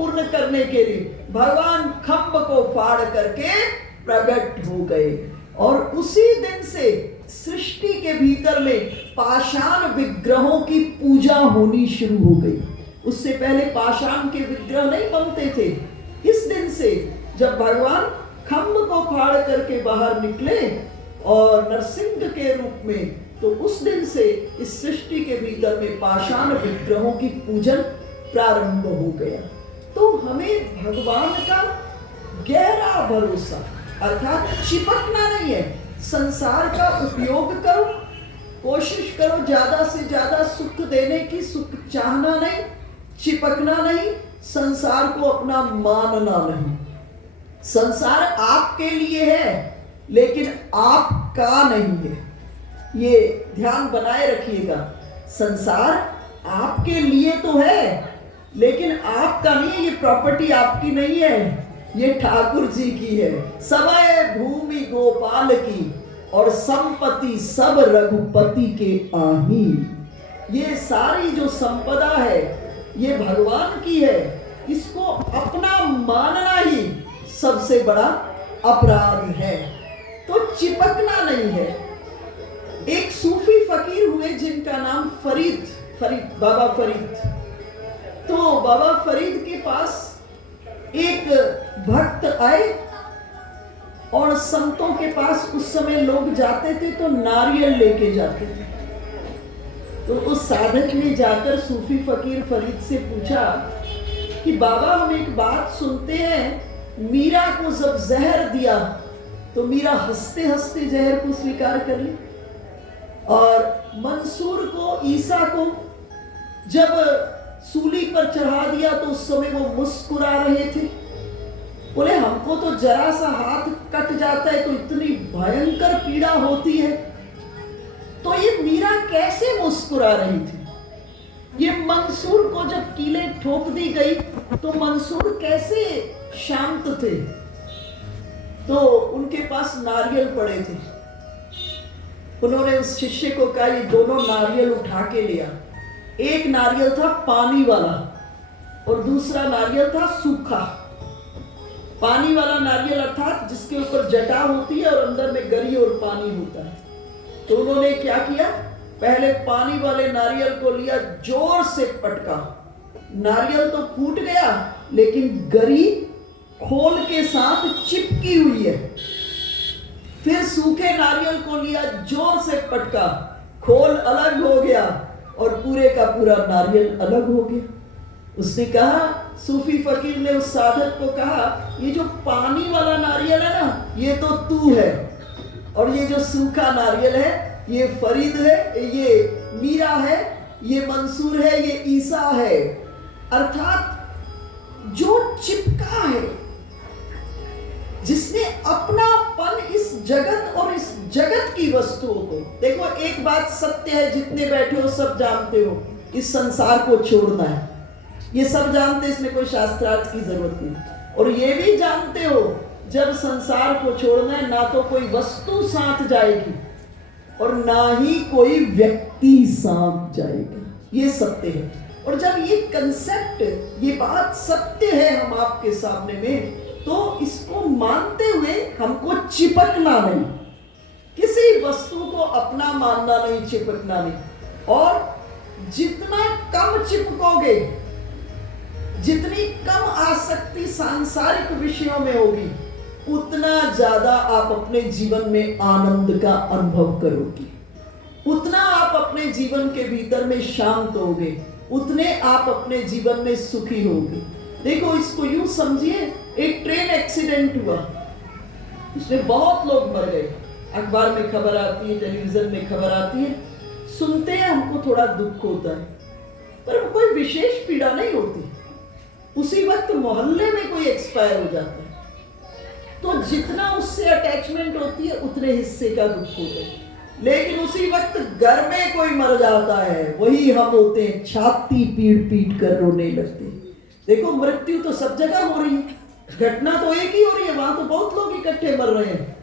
पूर्ण करने के लिए भगवान खम्भ को फाड़ करके प्रकट हो गए। और उसी दिन से सृष्टि के भीतर में पाषाण विग्रहों की पूजा होनी शुरू हो गई। उससे पहले पाषाण के विग्रह नहीं बनते थे। इस दिन से जब भगवान खम्भ को फाड़ करके बाहर निकले और नरसिंह के रूप में, तो उस दिन से इस सृष्टि के भीतर में पाषाण विग्रहों की पूजन प्रारंभ हो गया। तो हमें भगवान का गहरा भरोसा, अर्थात चिपकना नहीं है। संसार का उपयोग करो, कोशिश करो ज्यादा से ज्यादा सुख देने की, सुख चाहना नहीं, चिपकना नहीं, संसार को अपना मानना नहीं। संसार आपके लिए है लेकिन आपका नहीं है, ये ध्यान बनाए रखिएगा। संसार आपके लिए तो है लेकिन आपका नहीं है, ये प्रॉपर्टी आपकी नहीं है, ये ठाकुर जी की है। सबय भूमि गोपाल की और संपत्ति सब रघुपति के आही। ये सारी जो संपदा है ये भगवान की है, इसको अपना मानना ही सबसे बड़ा अपराध है। तो चिपकना नहीं है। एक सूफी फकीर हुए जिनका नाम फरीद, बाबा फरीद। तो बाबा फरीद के पास एक भक्त आए और संतों के पास उस समय लोग जाते थे तो नारियल लेके जाते थे। तो उस साधक ने जाकर सूफी फकीर फरीद से पूछा कि बाबा, हम एक बात सुनते हैं, मीरा को जब जहर दिया तो मीरा हंसते हंसते जहर को स्वीकार कर ली, और मंसूर को, ईसा को जब सूली पर चढ़ा दिया तो उस समय वो मुस्कुरा रहे थे। बोले हमको तो जरा सा हाथ कट जाता है तो इतनी भयंकर पीड़ा होती है, तो ये मीरा कैसे मुस्कुरा रही थी? ये मंसूर को जब कीले ठोक दी गई तो मंसूर कैसे शांत थे? तो उनके पास नारियल पड़े थे। उन्होंने उस शिष्य को कहा ये दोनों नारियल उठा के लिया। एक नारियल था पानी वाला और दूसरा नारियल था सूखा। पानी वाला नारियल अर्थात जिसके ऊपर जटा होती है और अंदर में गरी और पानी होता है। तो उन्होंने क्या किया, पहले पानी वाले नारियल को लिया, जोर से पटका, नारियल तो फूट गया लेकिन गरी खोल के साथ चिपकी हुई है। फिर सूखे नारियल को लिया, जोर से पटका, खोल अलग हो गया और पूरे का पूरा नारियल अलग हो गया। उसने कहा, सूफी फकीर ने उस साधक को कहा, ये जो पानी वाला नारियल है ना, ये तो तू है, और ये जो सूखा नारियल है ये फरीद है, ये मीरा है, ये मंसूर है, ये ईसा है। अर्थात जो चिपका है, जिसने अपनापन इस जगत और इस जगत की वस्तुओं को, देखो एक बात सत्य है, जितने बैठे हो सब जानते हो, इस संसार को छोड़ना है, ये सब जानते, इसमें कोई शास्त्रार्थ की जरूरत नहीं। और ये भी जानते हो जब संसार को छोड़ना है, ना तो कोई वस्तु साथ जाएगी और ना ही कोई व्यक्ति साथ जाएगा, ये सत्य है। और जब ये कंसेप्ट, ये बात सत्य है हम आपके सामने में, तो इसको मानते हुए हमको चिपकना नहीं, किसी वस्तु को अपना मानना नहीं, चिपकना नहीं। और जितना कम चिपकोगे, जितनी कम आसक्ति सांसारिक विषयों में होगी, उतना ज्यादा आप अपने जीवन में आनंद का अनुभव करोगे, उतना आप अपने जीवन के भीतर में शांत होगे, उतने आप अपने जीवन में सुखी होगे। देखो इसको यूं समझिए, एक ट्रेन एक्सीडेंट हुआ, उसमें बहुत लोग मर गए, अखबार में खबर आती है, टेलीविजन में खबर आती है, सुनते हैं हमको थोड़ा दुख होता है, पर कोई विशेष पीड़ा नहीं होती। उसी वक्त मोहल्ले में कोई एक्सपायर हो जाता है, तो जितना उससे अटैचमेंट होती है उतने हिस्से का दुख होता है। लेकिन उसी वक्त घर में कोई मर जाता है, वही हम होते हैं, छाती पीट पीट कर रोने लगते हैं। देखो मृत्यु तो सब जगह हो रही है, घटना तो एक ही हो रही है, वहां तो बहुत लोग इकट्ठे मर रहे हैं,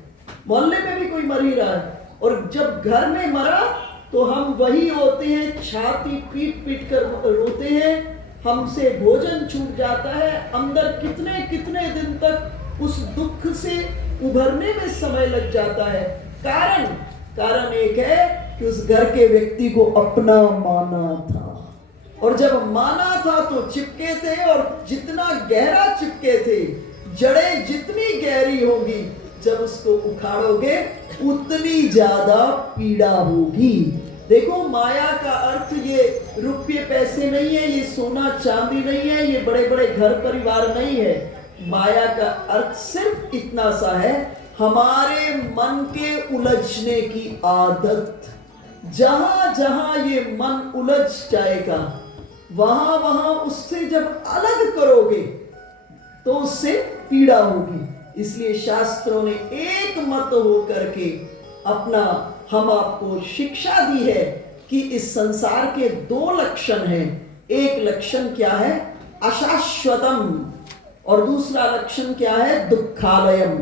मोहल्ले में भी कोई मर ही रहा है। और जब घर में मरा तो हम वही होते हैं, छाती पीट पीट कर रोते हैं, हमसे भोजन छूट जाता है, अंदर कितने कितने दिन तक उस दुख से उभरने में समय लग जाता है। कारण एक है कि उस घर के व्यक्ति को अपना माना था, और जब माना था तो चिपके थे, और जितना गहरा चिपके थे, जड़ें जितनी गहरी होगी, जब उसको उखाड़ोगे उतनी ज्यादा पीड़ा होगी। देखो, माया का अर्थ ये रुपये पैसे नहीं है, ये सोना चांदी नहीं है, ये बड़े बड़े घर परिवार नहीं है। माया का अर्थ सिर्फ इतना सा है, हमारे मन के उलझने की आदत। जहां जहां ये मन उलझ जाएगा, वहां वहां उससे जब अलग करोगे तो उससे पीड़ा होगी। इसलिए शास्त्रों ने एक मत होकर के हम आपको शिक्षा दी है कि इस संसार के दो लक्षण हैं। एक लक्षण क्या है? अशाश्वतम, और दूसरा लक्षण क्या है? दुखालयम।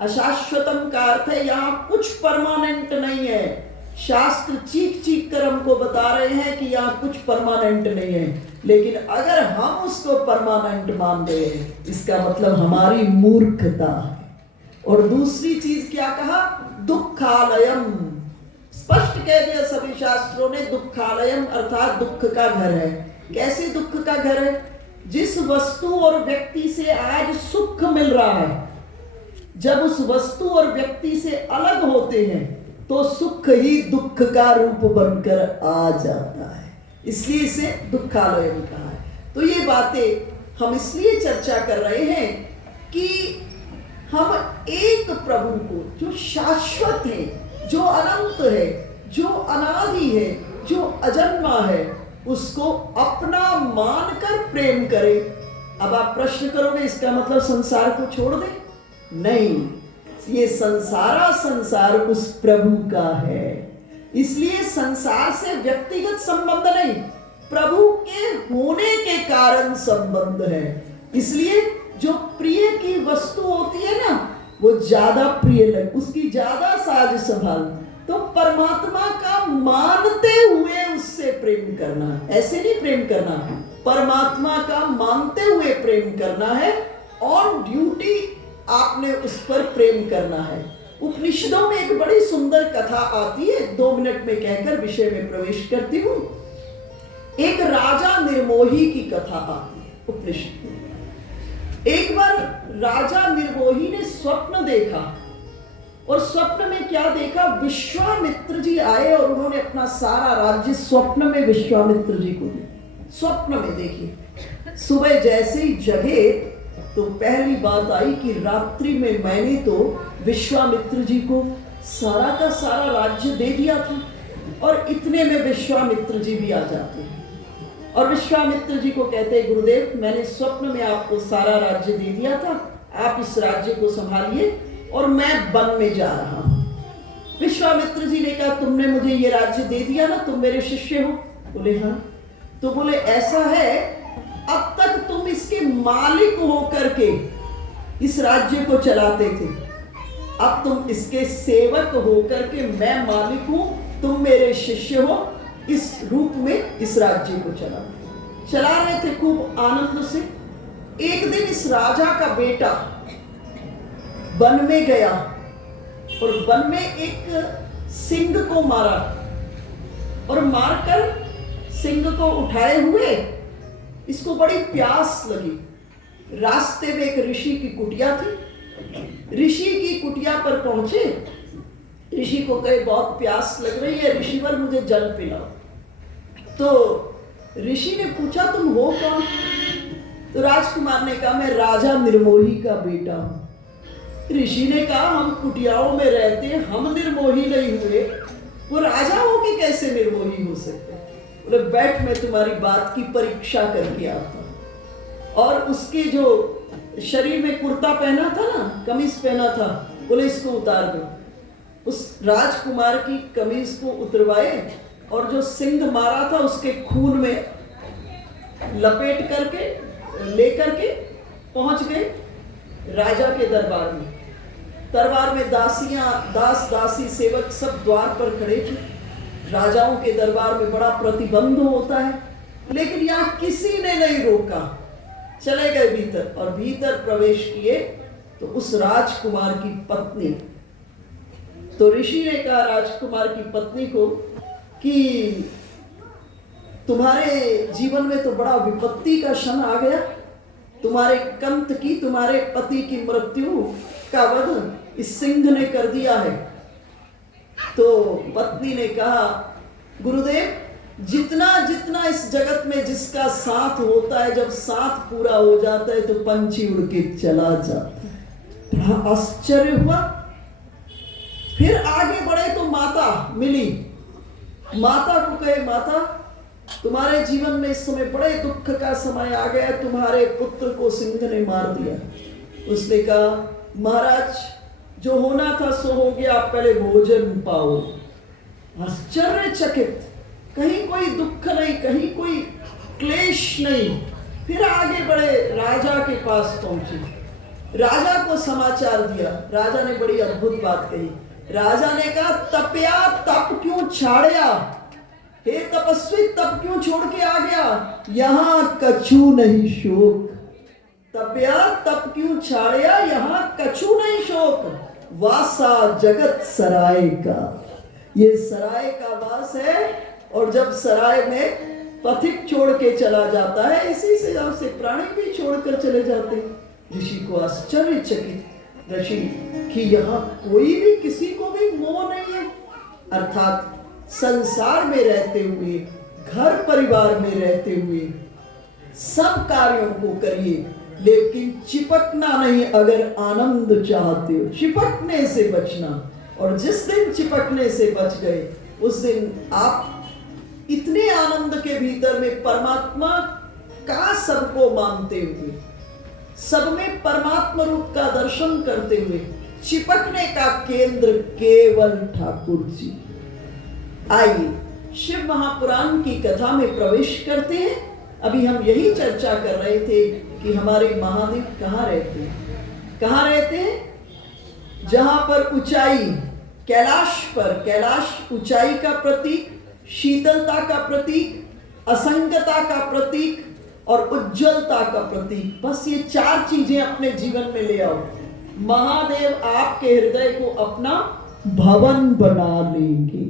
अशाश्वतम का अर्थ है यहाँ कुछ परमानेंट नहीं है। शास्त्र चीख चीख कर हमको बता रहे हैं कि यहाँ कुछ परमानेंट नहीं है, लेकिन अगर हम उसको परमानेंट मान रहे हैं, इसका मतलब हमारी मूर्खता है। और दूसरी चीज क्या कहा? दुखालयम। स्पष्ट कह दिया सभी शास्त्रों ने, दुखालयम अर्थात दुख का घर है। कैसे दुख का घर है? जिस वस्तु और व्यक्ति से आज सुख मिल रहा है, जब उस वस्तु और व्यक्ति से अलग होते हैं तो सुख ही दुख का रूप बनकर आ जाता है। इसलिए इसे दुखालयम कहा है। तो ये बातें हम इसलिए चर्चा कर रहे हैं कि हम एक प्रभु को, जो शाश्वत है, जो अनंत है, जो अनादि है, जो अजन्मा है, उसको अपना मानकर प्रेम करें। अब आप प्रश्न करोगे इसका मतलब संसार को छोड़ दे? नहीं, ये संसार उस प्रभु का है। इसलिए संसार से व्यक्तिगत संबंध नहीं, प्रभु के होने के कारण संबंध है। इसलिए जो प्रिय की वस्तु होती है ना, वो ज्यादा प्रिय लग, उसकी ज्यादा साज संभाल, तो परमात्मा का मानते हुए उससे प्रेम करना, ऐसे नहीं प्रेम करना, परमात्मा का मानते हुए प्रेम करना है। ऑन ड्यूटी आपने उस पर प्रेम करना है। उपनिषदों में एक बड़ी सुंदर कथा आती है, 2 मिनट में कहकर विषय में प्रवेश करती हूँ। एक राजा निर्मोही की कथा आती है उपनिषद में। एक बार राजा निर्मोही ने स्वप्न देखा, और स्वप्न में क्या देखा? विश्वामित्र जी आए और उन्होंने अपना सारा राज्य स्वप्न में विश्वामित्र जी को दिया। स्वप्न में देखिए, सुबह जैसे ही जगे तो पहली बात आई कि रात्रि में मैंने तो विश्वामित्र जी को सारा का सारा राज्य दे दिया था, और इतने में विश्वामित्र जी भी आ जाते हैं और विश्वामित्र जी को कहते हैं, गुरुदेव मैंने स्वप्न में आपको सारा राज्य दे दिया था, आप इस राज्य को संभालिए और मैं वन में जा रहा हूं। विश्वामित्र जी ने कहा, तुमने मुझे ये राज्य दे दिया ना, तुम मेरे शिष्य हो? बोले हाँ। तो बोले ऐसा है, अब तक तुम इसके मालिक होकर के इस राज्य को चलाते थे, अब तुम इसके सेवक होकर के मैं मालिक हूं, तुम मेरे शिष्य हो, इस रूप में इस राज्य को चला रहे थे खूब आनंद से। एक दिन इस राजा का बेटा वन में गया और वन में एक सिंह को मारा, और मारकर सिंह को उठाए हुए इसको बड़ी प्यास लगी। रास्ते में एक ऋषि की कुटिया थी। ऋषि की कुटिया पर पहुंचे, ऋषि को कहे बहुत प्यास लग रही है, ऋषिवर मुझे जल पिलाओ। तो ऋषि ने पूछा, तुम हो कौन? तो राजकुमार ने कहा, मैं राजा निर्मोही का बेटा हूं। ऋषि ने कहा, हम कुटियाओं में रहते, हम निर्मोही नहीं हुए, वो राजा हो के कैसे निर्मोही हो सकते? बोले बैठ, मैं तुम्हारी बात की परीक्षा करके आता हूं। और उसके जो शरीर में कुर्ता पहना था ना, कमीज पहना था, बोले इसको उतार दो। उस राजकुमार की कमीज को उतरवाए और जो सिंह मारा था उसके खून में लपेट करके लेकर के पहुंच गए राजा के दरबार में। दरबार में दासियां, दास दासी, सेवक सब द्वार पर खड़े थे। राजाओं के दरबार में बड़ा प्रतिबंध होता है, लेकिन यहाँ किसी ने नहीं रोका, चले गए भीतर। और भीतर प्रवेश किए तो उस राजकुमार की पत्नी, तो ऋषि ने कहा राजकुमार की पत्नी को कि तुम्हारे जीवन में तो बड़ा विपत्ति का क्षण आ गया, तुम्हारे कंत की, तुम्हारे पति की मृत्यु का वध इस सिंह ने कर दिया है। तो पत्नी ने कहा गुरुदेव, जितना जितना इस जगत में जिसका साथ होता है, जब साथ पूरा हो जाता है तो पंछी उड़ के चला जाता है। बड़ा आश्चर्य हुआ। फिर आगे बढ़े तो माता मिली। माता को कहे, माता तुम्हारे जीवन में इस समय बड़े दुख का समय आ गया, तुम्हारे पुत्र को सिंह ने मार दिया। उसने कहा महाराज, जो होना था सो हो गया, आप पहले भोजन पाओ। आश्चर्यचकित, कहीं कोई दुख नहीं, कहीं कोई क्लेश नहीं। फिर आगे बढ़े, राजा के पास पहुंचे, राजा को समाचार दिया। राजा ने बड़ी अद्भुत बात कही। राजा ने कहा तपया तप क्यों छाड़या, हे तपस्वी तप क्यों छोड़ के आ गया, यहां कछु नहीं शोक। तपया तप क्यों छाड़या, यहां कछु नहीं शोक, वासा जगत सराय का। ये सराय का वास है, और जब सराय में पथिक छोड़ के चला जाता है, इसी से आपसे प्राणी भी छोड़कर चले जाते हैं। ऋषि को आश्चर्यचकित, ऋषि कि यहाँ कोई भी किसी को भी मोह नहीं है, अर्थात संसार में रहते हुए, घर परिवार में रहते हुए सब कार्यों को करिए, लेकिन चिपकना नहीं। अगर आनंद चाहते हो, चिपकने से बचना। और जिस दिन चिपकने से बच गए, उस दिन आप इतने आनंद के भीतर में परमात्मा का सबको मानते हुए, सब में परमात्मा रूप का दर्शन करते हुए, चिपकने का केंद्र केवल ठाकुर जी। आइए शिव महापुराण की कथा में प्रवेश करते हैं। अभी हम यही चर्चा कर रहे थे कि हमारे महादेव कहाँ रहते हैं। कहाँ रहते हैं? जहां पर ऊंचाई, कैलाश पर, कैलाश ऊंचाई का प्रतीक, शीतलता का प्रतीक, असंगता का प्रतीक और उज्जवलता का प्रतीक। बस ये चार चीजें अपने जीवन में ले आओ, महादेव आपके हृदय को अपना भवन बना लेंगे।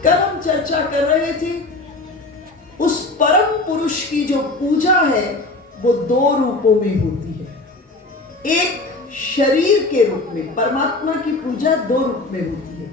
कल हम चर्चा कर रहे थे, उस परम पुरुष की जो पूजा है वो दो रूपों में होती है। एक शरीर के रूप में, परमात्मा की पूजा दो रूप में होती है।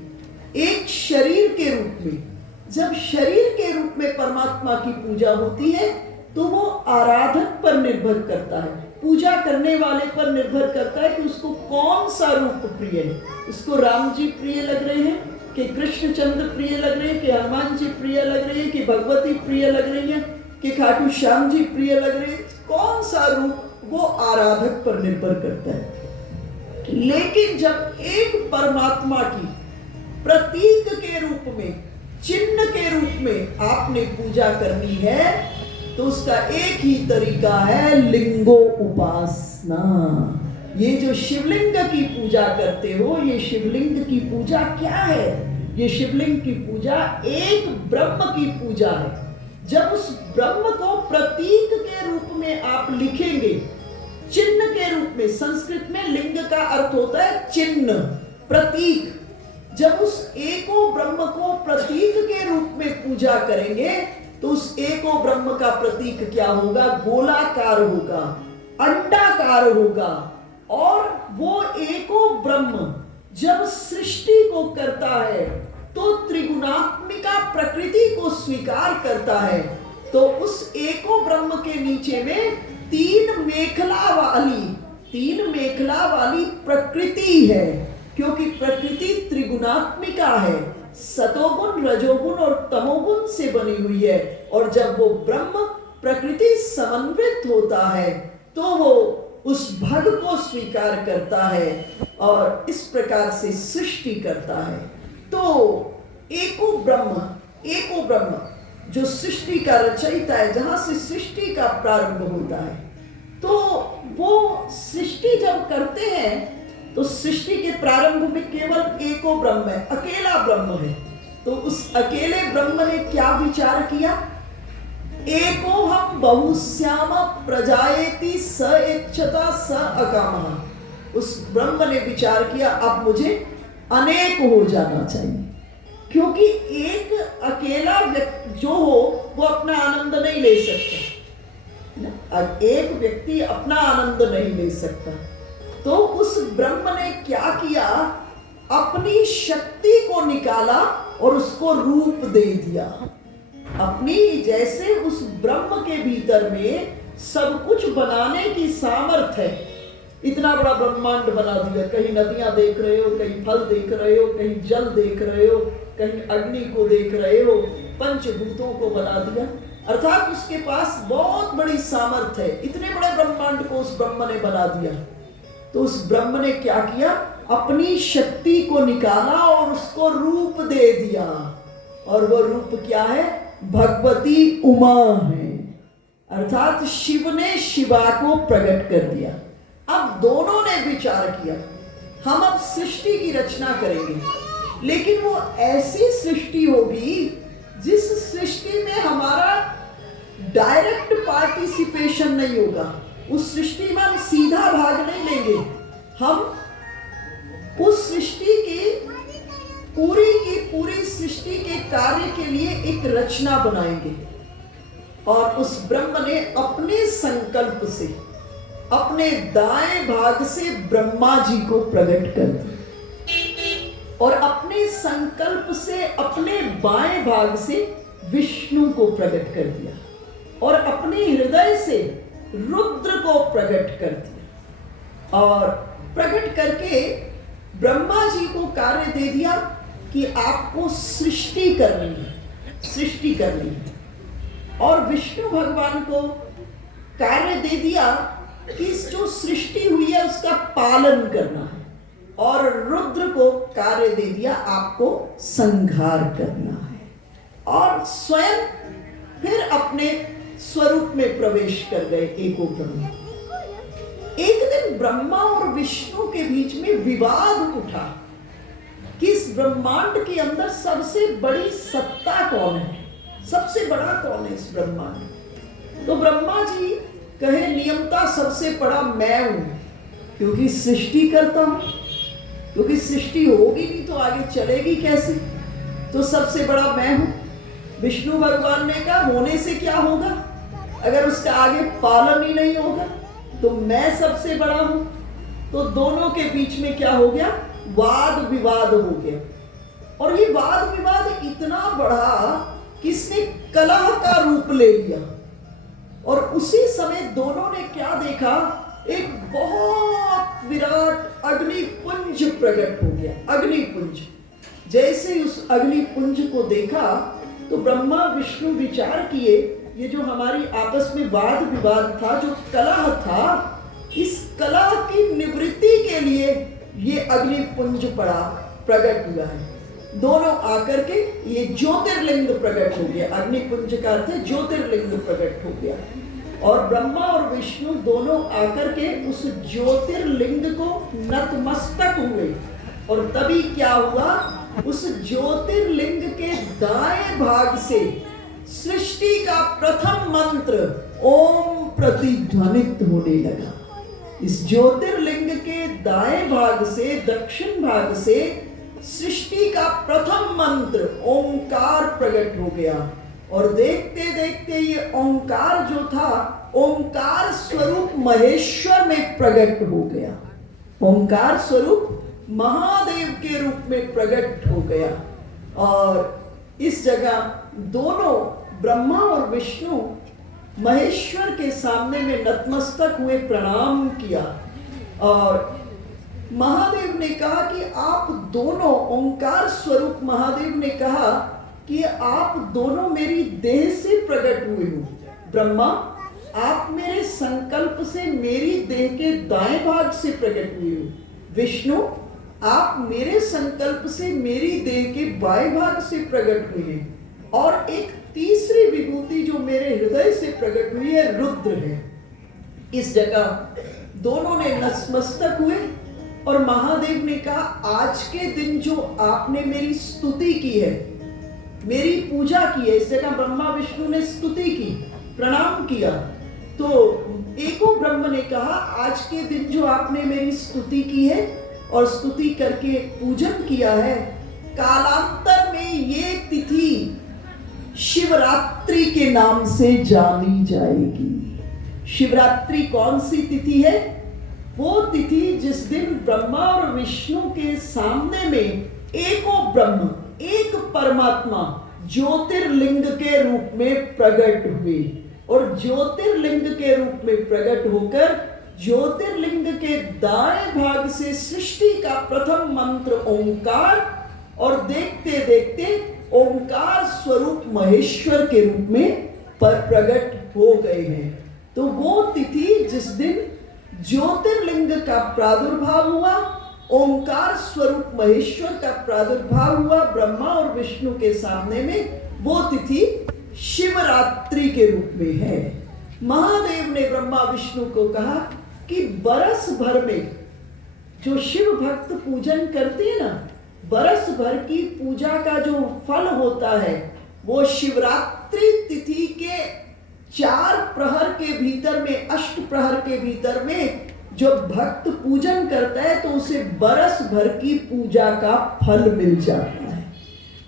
एक शरीर के रूप में, जब शरीर के रूप में परमात्मा की पूजा होती है तो वो आराधक पर निर्भर करता है, पूजा करने वाले पर निर्भर करता है कि उसको कौन सा रूप प्रिय है। उसको राम जी प्रिय लग रहे हैं, कि कृष्णचंद्र प्रिय लग रहे हैं, कि हनुमान जी प्रिय लग रहे हैं, कि भगवती प्रिय लग रही है, कि खाटू श्याम जी प्रिय लग रहे हैं। कौन सा रूप, वो आराधक पर निर्भर करता है। लेकिन जब एक परमात्मा की प्रतीक के रूप में, चिन्ह के रूप में आपने पूजा करनी है, तो उसका एक ही तरीका है, लिंगो उपासना। ये जो शिवलिंग की पूजा करते हो, ये शिवलिंग की पूजा क्या है? ये शिवलिंग की पूजा एक ब्रह्म की पूजा है। जब उस ब्रह्म को प्रतीक के रूप में आप लिखेंगे, चिन्ह के रूप में, संस्कृत में लिंग का अर्थ होता है चिन्ह, प्रतीक। जब उस एको ब्रह्म को प्रतीक के रूप में पूजा करेंगे, तो उस एको ब्रह्म का प्रतीक क्या होगा? गोलाकार होगा, अंडाकार होगा। और वो एको ब्रह्म जब सृष्टि को करता है तो त्रिगुणात्मिका प्रकृति को स्वीकार करता है। तो उस एको ब्रह्म के नीचे में तीन मेखला वाली प्रकृति है, क्योंकि प्रकृति त्रिगुणात्मिका है, सतोगुण, रजोगुण और तमोगुण से बनी हुई है। और जब वो ब्रह्म प्रकृति समन्वित होता है तो वो उस भग को स्वीकार करता है और इस प्रकार से सृष्टि करता है। तो एको ब्रह्म जो सृष्टि का रचयिता है, जहां से सृष्टि का प्रारंभ होता है, तो वो सृष्टि जब करते हैं तो सृष्टि के प्रारंभ में केवल एको ब्रह्म है, अकेला ब्रह्म है। तो उस अकेले ब्रह्म ने क्या विचार किया? एको हम बहुश्याम प्रजायेति स इच्छता स अकामः। उस ब्रह्म ने विचार किया अब मुझे अनेक हो जाना चाहिए, क्योंकि एक अकेला व्यक्ति जो हो वो अपना आनंद नहीं ले सकता। अब एक व्यक्ति अपना आनंद नहीं ले सकता, तो उस ब्रह्म ने क्या किया, अपनी शक्ति को निकाला और उसको रूप दे दिया। अपनी जैसे उस ब्रह्म के भीतर में सब कुछ बनाने की सामर्थ्य है। इतना बड़ा ब्रह्मांड बना दिया, कहीं नदियां देख रहे हो, कहीं फल देख रहे हो, कहीं जल देख रहे हो, कहीं अग्नि को देख रहे हो, पंचभूतों को बना दिया। अर्थात उसके पास बहुत बड़ी सामर्थ्य है। इतने बड़े ब्रह्मांड को उस ब्रह्म ने बना दिया। तो उस ब्रह्म ने क्या किया, अपनी शक्ति को निकाला और उसको रूप दे दिया। और वो रूप क्या है, भगवती उमा है। अर्थात शिव ने शिवा को प्रकट कर दिया। अब दोनों ने विचार किया हम अब सृष्टि की रचना करेंगे, लेकिन वो ऐसी सृष्टि होगी जिस सृष्टि में हमारा डायरेक्ट पार्टिसिपेशन नहीं होगा। उस सृष्टि में हम सीधा भाग नहीं लेंगे। हम उस सृष्टि की पूरी सृष्टि के कार्य के लिए एक रचना बनाएंगे। और उस ब्रह्म ने अपने संकल्प से, अपने दाएं भाग से ब्रह्मा जी को प्रकट कर दिया और अपने संकल्प से अपने बाएं भाग से विष्णु को प्रकट कर दिया और अपने हृदय से रुद्र को प्रकट कर दिया। और प्रकट करके ब्रह्मा जी को कार्य दे दिया कि आपको सृष्टि करनी है। और विष्णु भगवान को कार्य दे दिया कि जो सृष्टि हुई है उसका पालन करना है। और रुद्र को कार्य दे दिया आपको संहार करना है। और स्वयं फिर अपने स्वरूप में प्रवेश कर गए एको ब्रह्म। एक दिन ब्रह्मा और विष्णु के बीच में विवाद उठा कि इस ब्रह्मांड के अंदर सबसे बड़ी सत्ता कौन है, सबसे बड़ा कौन है इस ब्रह्मांड। तो ब्रह्मा जी कहे नियमता सबसे बड़ा मैं हूं, क्योंकि सृष्टि करता हूं, क्योंकि सृष्टि होगी नहीं तो आगे चलेगी कैसे, तो सबसे बड़ा मैं हूं। विष्णु भगवान ने कहा होने से क्या होगा, अगर उसका आगे पालन ही नहीं होगा तो मैं सबसे बड़ा हूं। तो दोनों के बीच में क्या हो गया, वाद विवाद हो गया। और ये वाद विवाद इतना बढ़ा कि इसने कलह का रूप ले लिया। और उसी समय दोनों ने क्या देखा, एक बहुत विराट अग्निपुंज प्रकट हो गया। अग्निपुंज, जैसे उस अग्निपुंज को देखा तो ब्रह्मा विष्णु विचार किए, ये जो हमारी आपस में वाद विवाद था, जो कलह था, इस कलह की निवृत्ति के लिए ये अग्निपुंज पड़ा प्रकट हुआ है। दोनों आकर के ये ज्योतिर्लिंग प्रकट हो गया। अग्निपुंज का अर्थ है ज्योतिर्लिंग प्रकट हो गया। और ब्रह्मा और विष्णु दोनों आकर के उस ज्योतिर्लिंग को नतमस्तक हुए। और तभी क्या हुआ, उस ज्योतिर्लिंग के दाएं भाग से सृष्टि का प्रथम मंत्र ओम प्रतिध्वनित होने लगा। इस ज्योतिर्लिंग के दाएं भाग से, दक्षिण भाग से सृष्टि का प्रथम मंत्र ओंकार प्रकट हो गया। और देखते देखते ये ओंकार जो था, ओंकार स्वरूप महेश्वर में प्रकट हो गया। ओंकार स्वरूप महादेव के रूप में प्रकट हो गया। और इस जगह दोनों ब्रह्मा और विष्णु महेश्वर के सामने में नतमस्तक हुए, प्रणाम किया। और महादेव ने कहा कि आप दोनों, ओंकार स्वरूप महादेव ने कहा कि आप दोनों मेरी देह से प्रकट हुए हो। ब्रह्मा, आप मेरे संकल्प से मेरी देह के दाएं भाग से प्रकट हुए हो। विष्णु, आप मेरे संकल्प से मेरी देह के बाएं भाग से प्रकट हुए हैं। और एक तीसरी विभूति जो मेरे हृदय से प्रकट हुई है, रुद्र है। इस जगह दोनों ने नतमस्तक हुए और महादेव ने कहा, आज के दिन जो आपने मेरी स्तुति की है, मेरी पूजा की है, इस जगह ब्रह्मा विष्णु ने स्तुति की प्रणाम किया। तो एको ब्रह्म ने कहा, आज के दिन जो आपने मेरी स्तुति की है और स्तुति करके पूजन किया है, कालांतर में ये तिथि शिवरात्रि के नाम से जानी जाएगी। शिवरात्रि कौन सी तिथि है? वो तिथि जिस दिन ब्रह्मा और विष्णु के सामने में एको ब्रह्म, एक परमात्मा ज्योतिर्लिंग के रूप में प्रकट हुए, और ज्योतिर्लिंग के रूप में प्रकट होकर ज्योतिर्लिंग के दाएं भाग से सृष्टि का प्रथम मंत्र ओंकार, और देखते देखते ओंकार स्वरूप महेश्वर के रूप में प्रकट हो गए हैं। तो वो तिथि जिस दिन ज्योतिर्लिंग का प्रादुर्भाव हुआ, ओंकार स्वरूप महेश्वर का प्रादुर्भाव हुआ ब्रह्मा और विष्णु के सामने में, वो तिथि शिवरात्रि के रूप में है। महादेव ने ब्रह्मा विष्णु को कहा कि बरस भर में जो शिव भक्त पूजन करते हैं ना, बरस भर की पूजा का जो फल होता है वो शिवरात्रि तिथि के 4 प्रहर के भीतर में, अष्ट प्रहर के भीतर में जो भक्त पूजन करता है तो उसे बरस भर की पूजा का फल मिल जाता है।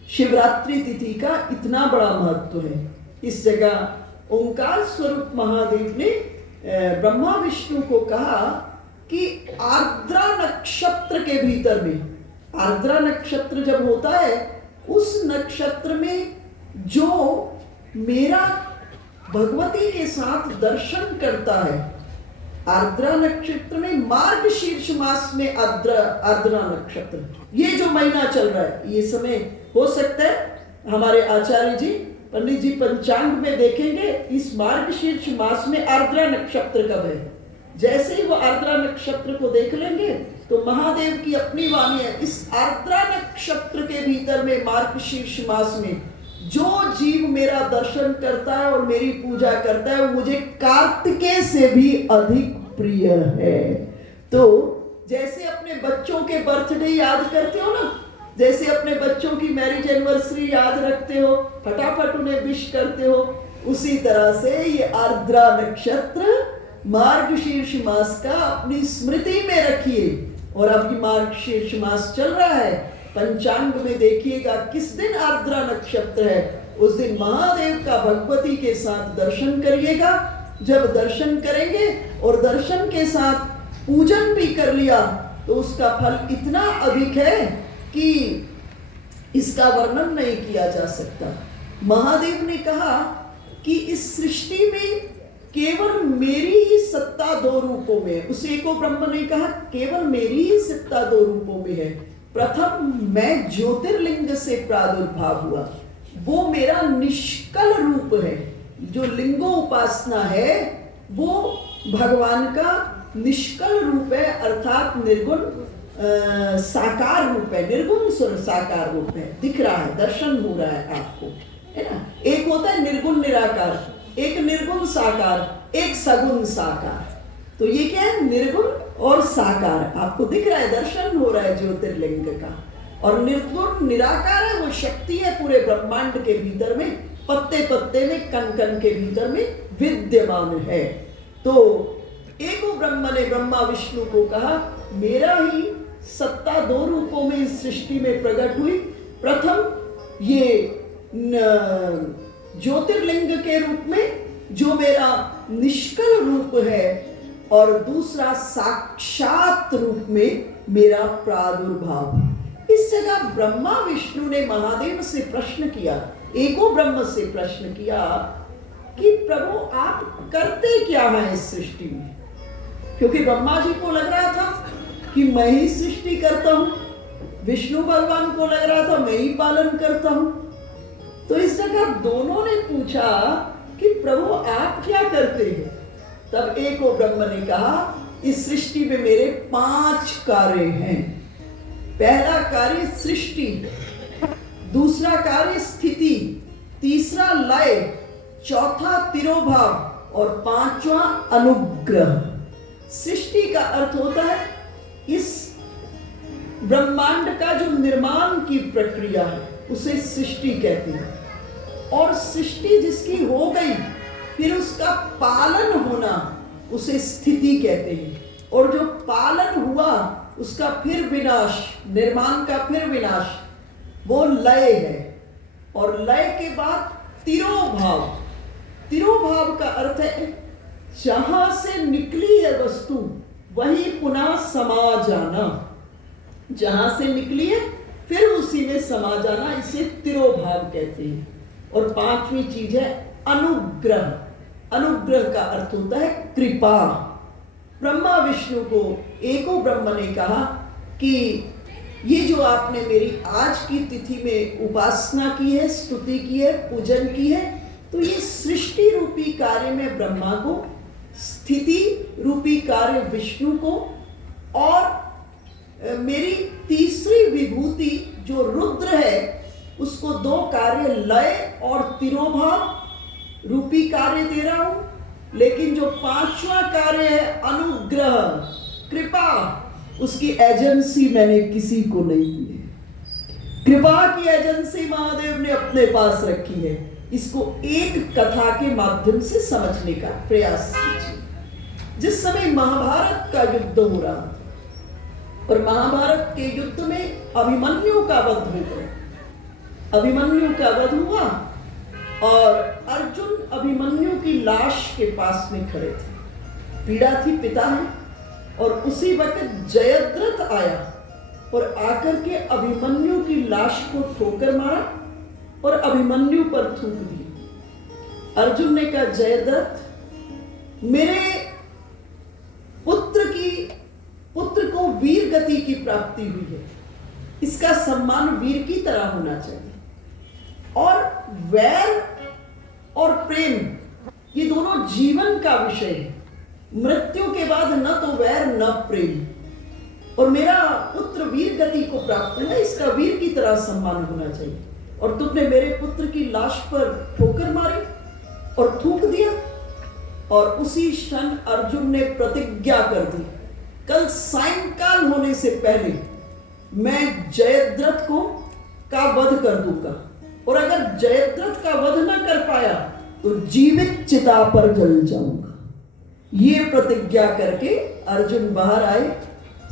शिवरात्रि तिथि का इतना बड़ा महत्व है। इस जगह ओंकार स्वरूप महादेव ने ब्रह्मा विष्णु को कहा कि आर्द्रा नक्षत्र के भीतर में, आर्द्रा नक्षत्र जब होता है उस नक्षत्र में जो मेरा भगवती के साथ दर्शन करता है, आर्द्रा नक्षत्र में मार्गशीर्ष मास में आर्द्रा नक्षत्र, ये जो महीना चल रहा है, ये समय हो सकता है हमारे आचार्य जी पंडित जी पंचांग में देखेंगे इस मार्गशीर्ष मास में आर्द्रा नक्षत्र कब है। जैसे ही वो आर्द्रा नक्षत्र को देख लेंगे तो महादेव की अपनी वाणी है, इस आर्द्रा नक्षत्र के भीतर में मार्गशीर्ष मास में जो जीव मेरा दर्शन करता है और मेरी पूजा करता है वो मुझे कार्तिकेय से भी अधिक प्रिय है। तो जैसे अपने बच्चों के बर्थडे याद करते हो ना, जैसे अपने बच्चों की मैरिज एनिवर्सरी याद रखते हो, फटाफट उन्हें विश करते हो, उसी तरह से ये आर्द्रा नक्षत्र मार्गशीर्ष मास का अपनी स्मृति में रखिए। और अभी मार्गशीर्ष मास चल रहा है, पंचांग में देखिएगा किस दिन आर्द्रा नक्षत्र है, उस दिन महादेव का भगवती के साथ दर्शन करिएगा। जब दर्शन करेंगे और दर्शन के साथ पूजन भी कर लिया तो उसका फल इतना अधिक है कि इसका वर्णन नहीं किया जा सकता। महादेव ने कहा कि इस सृष्टि में केवल मेरी ही सत्ता 2 रूपों में, उस एको ब्रह्म ने कहा केवल मेरी ही सत्ता 2 रूपों में है। प्रथम मैं ज्योतिर्लिंग से प्रादुर्भाव हुआ, वो मेरा निष्कल रूप है। जो लिंगो उपासना है वो भगवान का निष्कल रूप है, अर्थात निर्गुण साकार रूप है, निर्गुण साकार रूप है, दिख रहा है, दर्शन हो रहा है आपको, है ना। एक होता है निर्गुण निराकार, एक निर्गुण साकार, एक सगुण साकार। तो ये क्या है? निर्गुण और साकार आपको दिख रहा है, दर्शन हो रहा है ज्योतिर्लिंग का। और निर्गुण निराकार है, वो शक्ति है पूरे ब्रह्मांड के भीतर में, पत्ते पत्ते में, कण कण के भीतर में विद्यमान है। तो एको ब्रह्म ने ब्रह्मा विष्णु को कहा मेरा ही सत्ता 2 रूपों में इस सृष्टि में प्रकट हुई। प्रथम ये ज्योतिर्लिंग के रूप में जो मेरा निष्कल रूप है, और दूसरा साक्षात रूप में मेरा प्रादुर्भाव। इस जगह ब्रह्मा विष्णु ने महादेव से प्रश्न किया, एको ब्रह्म से प्रश्न किया कि प्रभु आप करते क्या हैं इस सृष्टि में? क्योंकि ब्रह्मा जी को लग रहा था कि मैं ही सृष्टि करता हूं, विष्णु भगवान को लग रहा था मैं ही पालन करता हूं। तो इस जगह दोनों ने पूछा कि प्रभु आप क्या करते हैं? तब एको ब्रह्म ने कहा इस सृष्टि में मेरे 5 कार्य हैं। पहला कार्य सृष्टि, दूसरा कार्य स्थिति, तीसरा लय, चौथा तिरोभाव और 5वां अनुग्रह। सृष्टि का अर्थ होता है इस ब्रह्मांड का जो निर्माण की प्रक्रिया है उसे सृष्टि कहते हैं। और सृष्टि जिसकी हो गई फिर उसका पालन होना, उसे स्थिति कहते हैं। और जो पालन हुआ उसका फिर विनाश, निर्माण का फिर विनाश, वो लय है। और लय के बाद तिरोभाव। तिरोभाव का अर्थ है जहां से निकली है वस्तु वही पुनः समा जाना। जहां से निकली है फिर उसी में समा जाना, इसे तिरोभाव कहते हैं। और पांचवी चीज है अनुग्रह। अनुग्रह का अर्थ होता है कृपा। ब्रह्मा विष्णु को एको ब्रह्म ने कहा कि ये जो आपने मेरी आज की तिथि में उपासना की है, स्तुति की है, पूजन की है, तो ये सृष्टि रूपी कार्य में ब्रह्मा को, स्थिति रूपी कार्य विष्णु को, और मेरी तीसरी विभूति जो रुद्र है उसको दो कार्य लय और तिरोभाव रूपी कार्य दे रहा हूं। लेकिन जो पांचवा कार्य है अनुग्रह, कृपा, उसकी एजेंसी मैंने किसी को नहीं दी है। कृपा की एजेंसी महादेव ने अपने पास रखी है। इसको एक कथा के माध्यम से समझने का प्रयास कीजिए। जिस समय महाभारत का युद्ध हो रहा था और महाभारत के युद्ध में अभिमन्यु का वध हो गया। अभिमन्यु का वध हुआ और अर्जुन अभिमन्यु की लाश के पास में खड़े थे। पीड़ा थी, पिता है। और उसी वक्त जयद्रथ आया और आकर के अभिमन्यु की लाश को ठोकर मारा और अभिमन्यु पर थूक दिया। अर्जुन ने कहा, जयद्रथ, मेरे पुत्र को वीर गति की प्राप्ति हुई है, इसका सम्मान वीर की तरह होना चाहिए। और वैर और प्रेम ये दोनों जीवन का विषय है। मृत्यु के बाद न तो वैर न प्रेम। और मेरा पुत्र वीर गति को प्राप्त है, इसका वीर की तरह सम्मान होना चाहिए। और तुमने मेरे पुत्र की लाश पर ठोकर मारी और थूक दिया। और उसी क्षण अर्जुन ने प्रतिज्ञा कर दी, कल सायंकाल होने से पहले मैं जयद्रथ का वध कर दूंगा। और अगर जयद्रथ का वध न कर पाया तो जीवित चिता पर जल जाऊंगा। ये प्रतिज्ञा करके अर्जुन बाहर आए।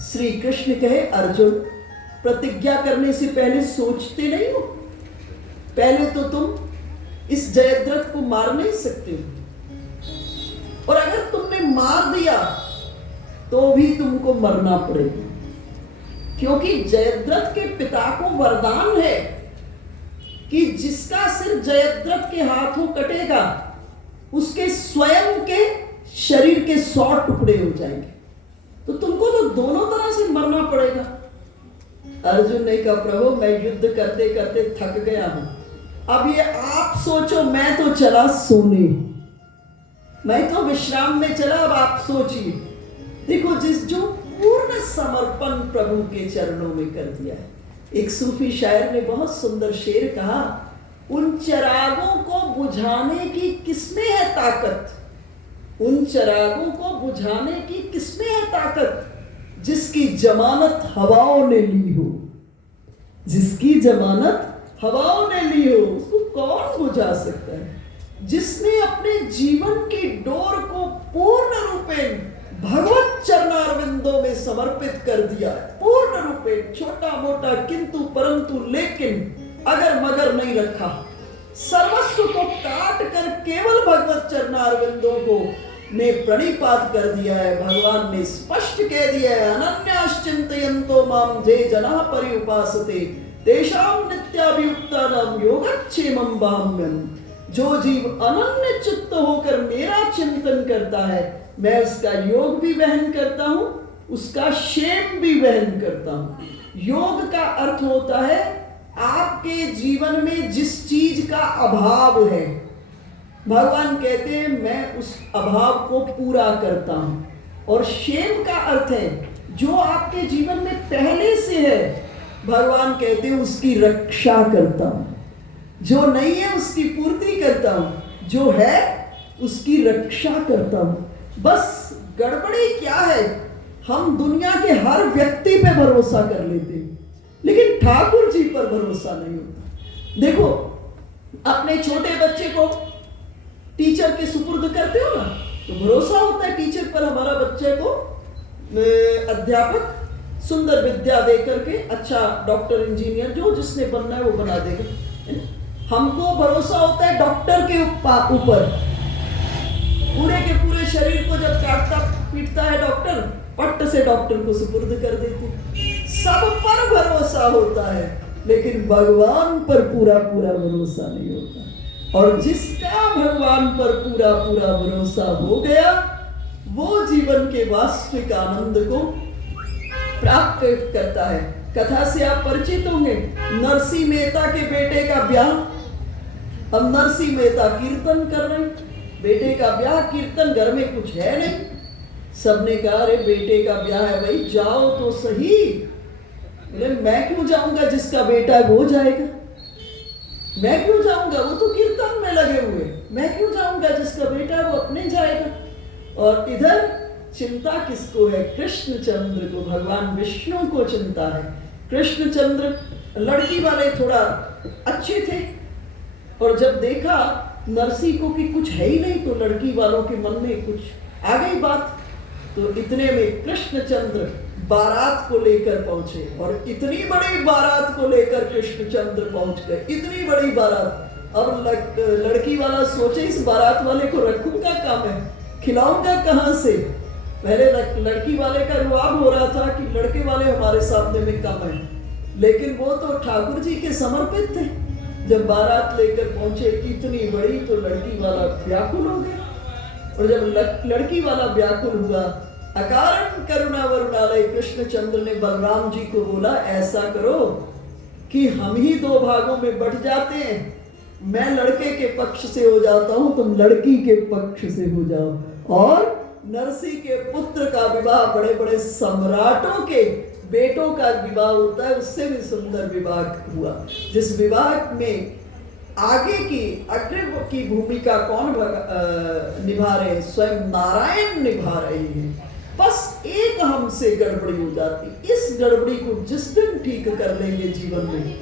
श्री कृष्ण कहे, अर्जुन, प्रतिज्ञा करने से पहले सोचते नहीं हो? पहले तो तुम इस जयद्रथ को मार नहीं सकते हो, और अगर तुमने मार दिया तो भी तुमको मरना पड़ेगा, क्योंकि जयद्रथ के पिता को वरदान है कि जिसका सिर जयद्रथ के हाथों कटेगा उसके स्वयं के शरीर के 100 टुकड़े हो जाएंगे। तो तुमको तो दोनों तरह से मरना पड़ेगा। अर्जुन ने कहा, प्रभु, मैं युद्ध करते करते थक गया हूं, अब ये आप सोचो, मैं तो चला सोने, मैं तो विश्राम में चला, अब आप सोचिए। देखो, जो पूर्ण समर्पण प्रभु के चरणों में कर दिया है। एक सूफी शायर ने बहुत सुंदर शेर कहा, उन चिरागों को बुझाने की किसमें है ताकत, उन चिरागों को बुझाने की किसमें है ताकत, जिसकी जमानत हवाओं ने ली हो। जिसकी जमानत हवाओं ने ली हो उसको कौन बुझा सकता है? जिसने अपने जीवन की डोर को पूर्ण रूपेण भगवत चरणारविंदों में समर्पित कर दिया, पूर्ण रूपेण, छोटा मोटा किंतु परंतु लेकिन अगर मगर नहीं रखा, सर्वस्व को काट कर केवल भगवत चरणारविंदों को ने प्रणिपात कर दिया है। भगवान ने स्पष्ट कह दिया है, अनन्याश्चिन्तयन्तो मां जे जनाः पर्युपासते तेषां नित्याभियुक्तानां योगक्षेमं वाम्यहम्। जो जीव अनन्य चित्त होकर मेरा चिंतन करता है, मैं उसका योग भी वहन करता हूं, उसका क्षेम भी वहन करता हूं। योग का अर्थ होता है आपके जीवन में जिस चीज का अभाव है, भगवान कहते हैं मैं उस अभाव को पूरा करता हूं। और क्षेम का अर्थ है जो आपके जीवन में पहले से है, भगवान कहते हैं उसकी रक्षा करता हूं। जो नहीं है उसकी पूर्ति करता हूं, जो है उसकी रक्षा करता हूं। बस गड़बड़ी क्या है, हम दुनिया के हर व्यक्ति पे भरोसा कर लेते हैं, लेकिन ठाकुर जी पर भरोसा नहीं होता। देखो, अपने छोटे बच्चे को टीचर के सुपुर्द करते हो ना, तो भरोसा होता है टीचर पर, हमारा बच्चे को अध्यापक सुंदर विद्या दे करके अच्छा डॉक्टर इंजीनियर जो जिसने बनना है वो बना देगा। हमको भरोसा होता है डॉक्टर के ऊपर, पूरे के पूरे शरीर को जब काटता पीटता है डॉक्टर, पट्ट से डॉक्टर को सुपुर्द कर देते। सब पर भरोसा होता है, लेकिन भगवान पर पूरा पूरा भरोसा नहीं होता। और जिसका भगवान पर पूरा पूरा भरोसा हो गया, वो जीवन के वास्तविक आनंद को प्राप्त करता है। कथा से आप परिचित होंगे, नरसिंह मेहता के बेटे का ब्याह। अब नरसिंह मेहता कीर्तन कर रहे, बेटे का ब्याह, कीर्तन, घर में कुछ है नहीं। सबने कहा अरे बेटे का ब्याह है भाई, जाओ तो सही। बोले मैं क्यों जाऊंगा, जिसका बेटा है वो जाएगा। मैं क्यों जाऊंगा, वो तो कीर्तन में लगे हुए। मैं क्यों जाऊंगा, जिसका बेटा है वो अपने जाएगा। और इधर चिंता किसको है, कृष्णचंद्र को, भगवान विष्णु को चिंता है। कृष्णचंद्र लड़की वाले थोड़ा अच्छे थे, और जब देखा नरसिंह को कि कुछ है ही नहीं, तो लड़की वालों के मन में कुछ आ गई बात। तो इतने में कृष्णचंद्र बारात को लेकर पहुंचे, और इतनी बड़ी बारात को लेकर कृष्णचंद्र पहुंच गए, इतनी बड़ी बारात। अब लड़की वाला सोचे इस बारात वाले को रखूंगा कहाँ मैं, खिलाऊंगा कहाँ से। पहले लड़की वाले का रुआब हो रहा था कि लड़के वाले हमारे सामने में कम है, लेकिन वो तो ठाकुर जी के समर्पित थे। जब बारात लेकर पहुंचे इतनी बड़ी, तो लड़की वाला व्याकुल हो गया। और जब लड़की वाला व्याकुल हुआ, अकारण करुणा वरुणालय कृष्णचंद्र ने बलराम जी को बोला ऐसा करो कि हम ही दो भागों में बट जाते हैं, मैं लड़के के पक्ष से हो जाता हूं, तुम लड़की के पक्ष से हो जाओ। और नरसिंह के पुत्र का विवाह बड़े बड़े सम्राटों के बेटों का विवाह होता है, उससे भी सुंदर विवाह हुआ, जिस विवाह में आगे की अग्रिम की भूमिका कौन निभा रहे हैं, स्वयं नारायण निभा रहे हैं। बस एक हमसे गड़बड़ी हो जाती, इस गड़बड़ी को जिस दिन ठीक कर लेंगे जीवन में,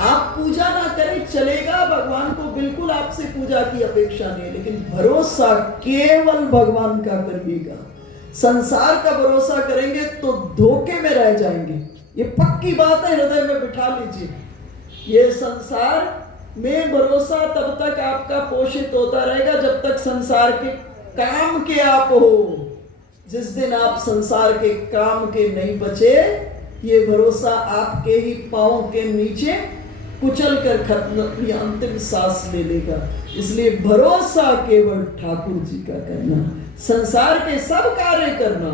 आप पूजा ना करें चलेगा, भगवान को बिल्कुल आपसे पूजा की अपेक्षा नहीं, लेकिन भरोसा केवल भगवान का करिएगा। संसार का भरोसा करेंगे तो धोखे में रह जाएंगे, ये पक्की बात है, हृदय में बिठा लीजिए। ये संसार में भरोसा तब तक आपका पोषित होता रहेगा जब तक संसार के काम के आप हो। जिस दिन आप संसार के काम के नहीं बचे, ये भरोसा आपके ही पांव के नीचे कुचल कर खत्म, अपनी अंतिम सांस ले लेगा। इसलिए भरोसा केवल ठाकुर जी का करना, संसार के सब कार्य करना,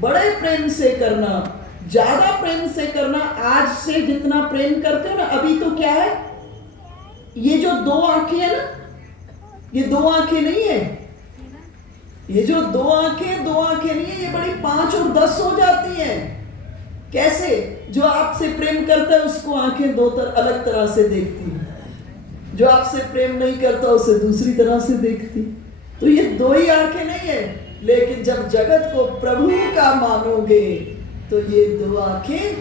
बड़े प्रेम से करना, ज्यादा प्रेम से करना। आज से जितना प्रेम करते हो ना, अभी तो क्या है, ये जो दो आंखें है ना, ये दो आंखें नहीं है, ये जो दो आंखें नहीं है, ये बड़ी 5 और 10 हो जाती हैं। कैसे? जो आपसे प्रेम करता है उसको आंखें दो अलग तरह से देखती है, जो आपसे प्रेम नहीं करता उसे दूसरी तरह से देखती। तो ये दो ही आंखें नहीं है, लेकिन जब जगत को प्रभु का मानोगे तो ये दो आंखें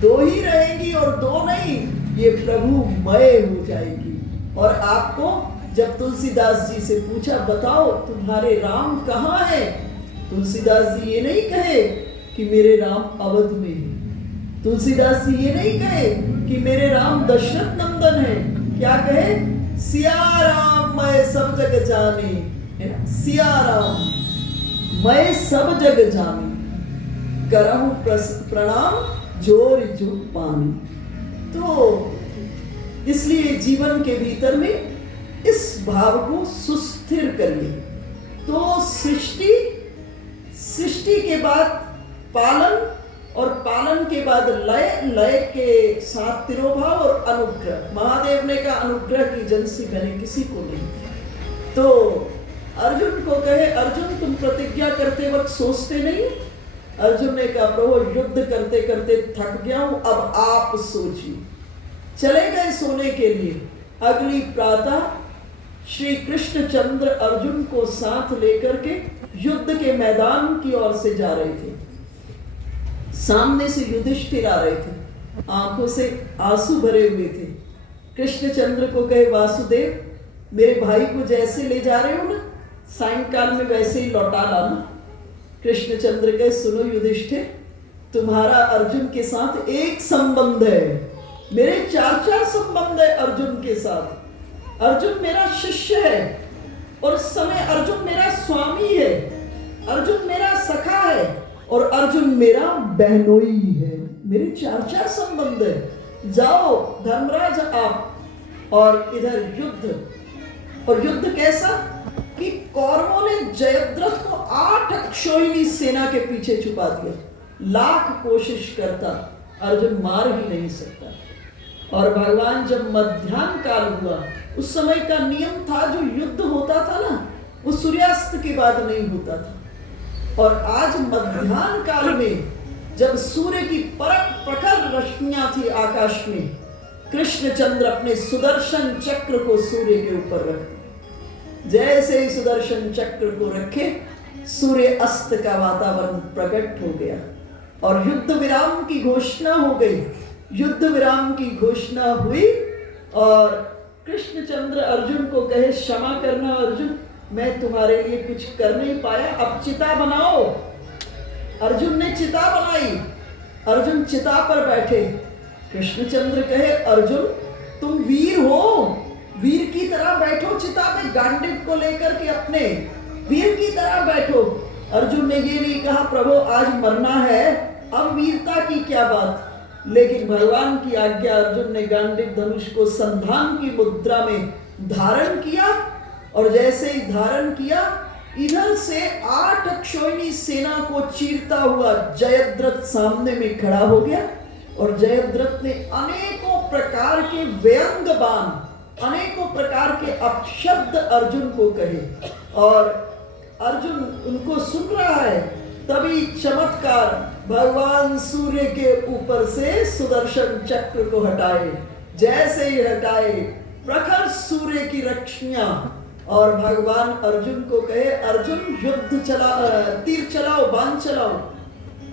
दो ही रहेंगी, और दो नहीं, ये प्रभुमय हो जाएगी। और आपको जब तुलसीदास जी से पूछा बताओ तुम्हारे राम कहाँ है, तुलसीदास जी ये नहीं कहे कि मेरे राम अवध में है, तुलसीदास जी ये नहीं कहे कि मेरे राम दशरथ नंदन है, क्या कहे, सिया राम मैं सब जग जाने, है ना, सिया राम मैं सब जग जाने, करहूं प्रणाम जोर जुग पानी। तो इसलिए जीवन के भीतर में इस भाव को सुस्थिर करिए। तो सृष्टि के बाद पालन, और पालन के बाद लय, लय के साथ तिरोभाव और अनुग्रह। महादेव ने कहा अनुग्रह की एजेंसी मैंने किसी को नहीं। तो अर्जुन को कहे अर्जुन तुम प्रतिज्ञा करते वक्त सोचते नहीं? अर्जुन ने कहा प्रभु युद्ध करते करते थक गया हूं, अब आप सोचिए। चले गए सोने के लिए। अगली प्रातः श्री कृष्णचंद्र अर्जुन को साथ लेकर के युद्ध के मैदान की ओर से जा रहे थे। सामने से युधिष्ठिर आ रहे थे, आंखों से आंसू भरे हुए थे। कृष्णचंद्र को कहे वासुदेव मेरे भाई को जैसे ले जा रहे हो ना, सायंकाल में वैसे ही लौटा लाना। कृष्णचंद्र कहे, सुनो युधिष्ठिर, तुम्हारा अर्जुन के साथ एक संबंध है, मेरे 4 संबंध है अर्जुन के साथ। अर्जुन मेरा शिष्य है और इस समय अर्जुन मेरा स्वामी है, अर्जुन मेरा सखा है और अर्जुन मेरा बहनोई है। मेरे 4 संबंध है। जाओ धर्मराज आप, और इधर युद्ध। और युद्ध कैसा कि कौरवों ने जयद्रथ को 8 अक्षौहिणी सेना के पीछे छुपा दिया। लाख कोशिश करता, अर्जुन मार ही नहीं सकता। और भगवान जब मध्याह्न काल हुआ, उस समय का नियम था, जो युद्ध होता था ना, वो सूर्यास्त के बाद नहीं होता था। और आज मध्याह्न काल में जब सूर्य की प्रखर रश्मियां थी आकाश में, कृष्णचंद्र अपने सुदर्शन चक्र को सूर्य के ऊपर रखते। जैसे ही सुदर्शन चक्र को रखे, सूर्य अस्त का वातावरण प्रकट हो गया और युद्ध विराम की घोषणा हो गई। युद्ध विराम की घोषणा हुई और कृष्णचंद्र अर्जुन को कहे, क्षमा करना अर्जुन, मैं तुम्हारे लिए कुछ कर नहीं पाया, अब चिता बनाओ। अर्जुन ने चिता बनाई, अर्जुन चिता पर बैठे। कृष्णचंद्र कहे, अर्जुन तुम वीर हो, वीर की तरह बैठो चिता में, गांडीव को लेकर के अपने वीर की तरह बैठो। अर्जुन ने ये नहीं कहा, प्रभु आज मरना है, अब वीरता की क्या बात। लेकिन भगवान की आज्ञा, अर्जुन ने गांडीव धनुष को संधान की मुद्रा में धारण किया और जैसे ही धारण किया, इधर से 8 अक्षौहिणी सेना को चीरता हुआ जयद्रथ सामने में खड़ा हो गया। और जयद्रथ ने अनेकों प्रकार के व्यंग बाण, अनेकों प्रकार के अपशब्द अर्जुन को कहे और अर्जुन उनको सुन रहा है। तभी चमत्कार, भगवान सूर्य के ऊपर से सुदर्शन चक्र को हटाए। जैसे ही हटाए, प्रखर सूर्य की रश्मियां, और भगवान अर्जुन को कहे, अर्जुन युद्ध चला, तीर चलाओ, बाण चलाओ।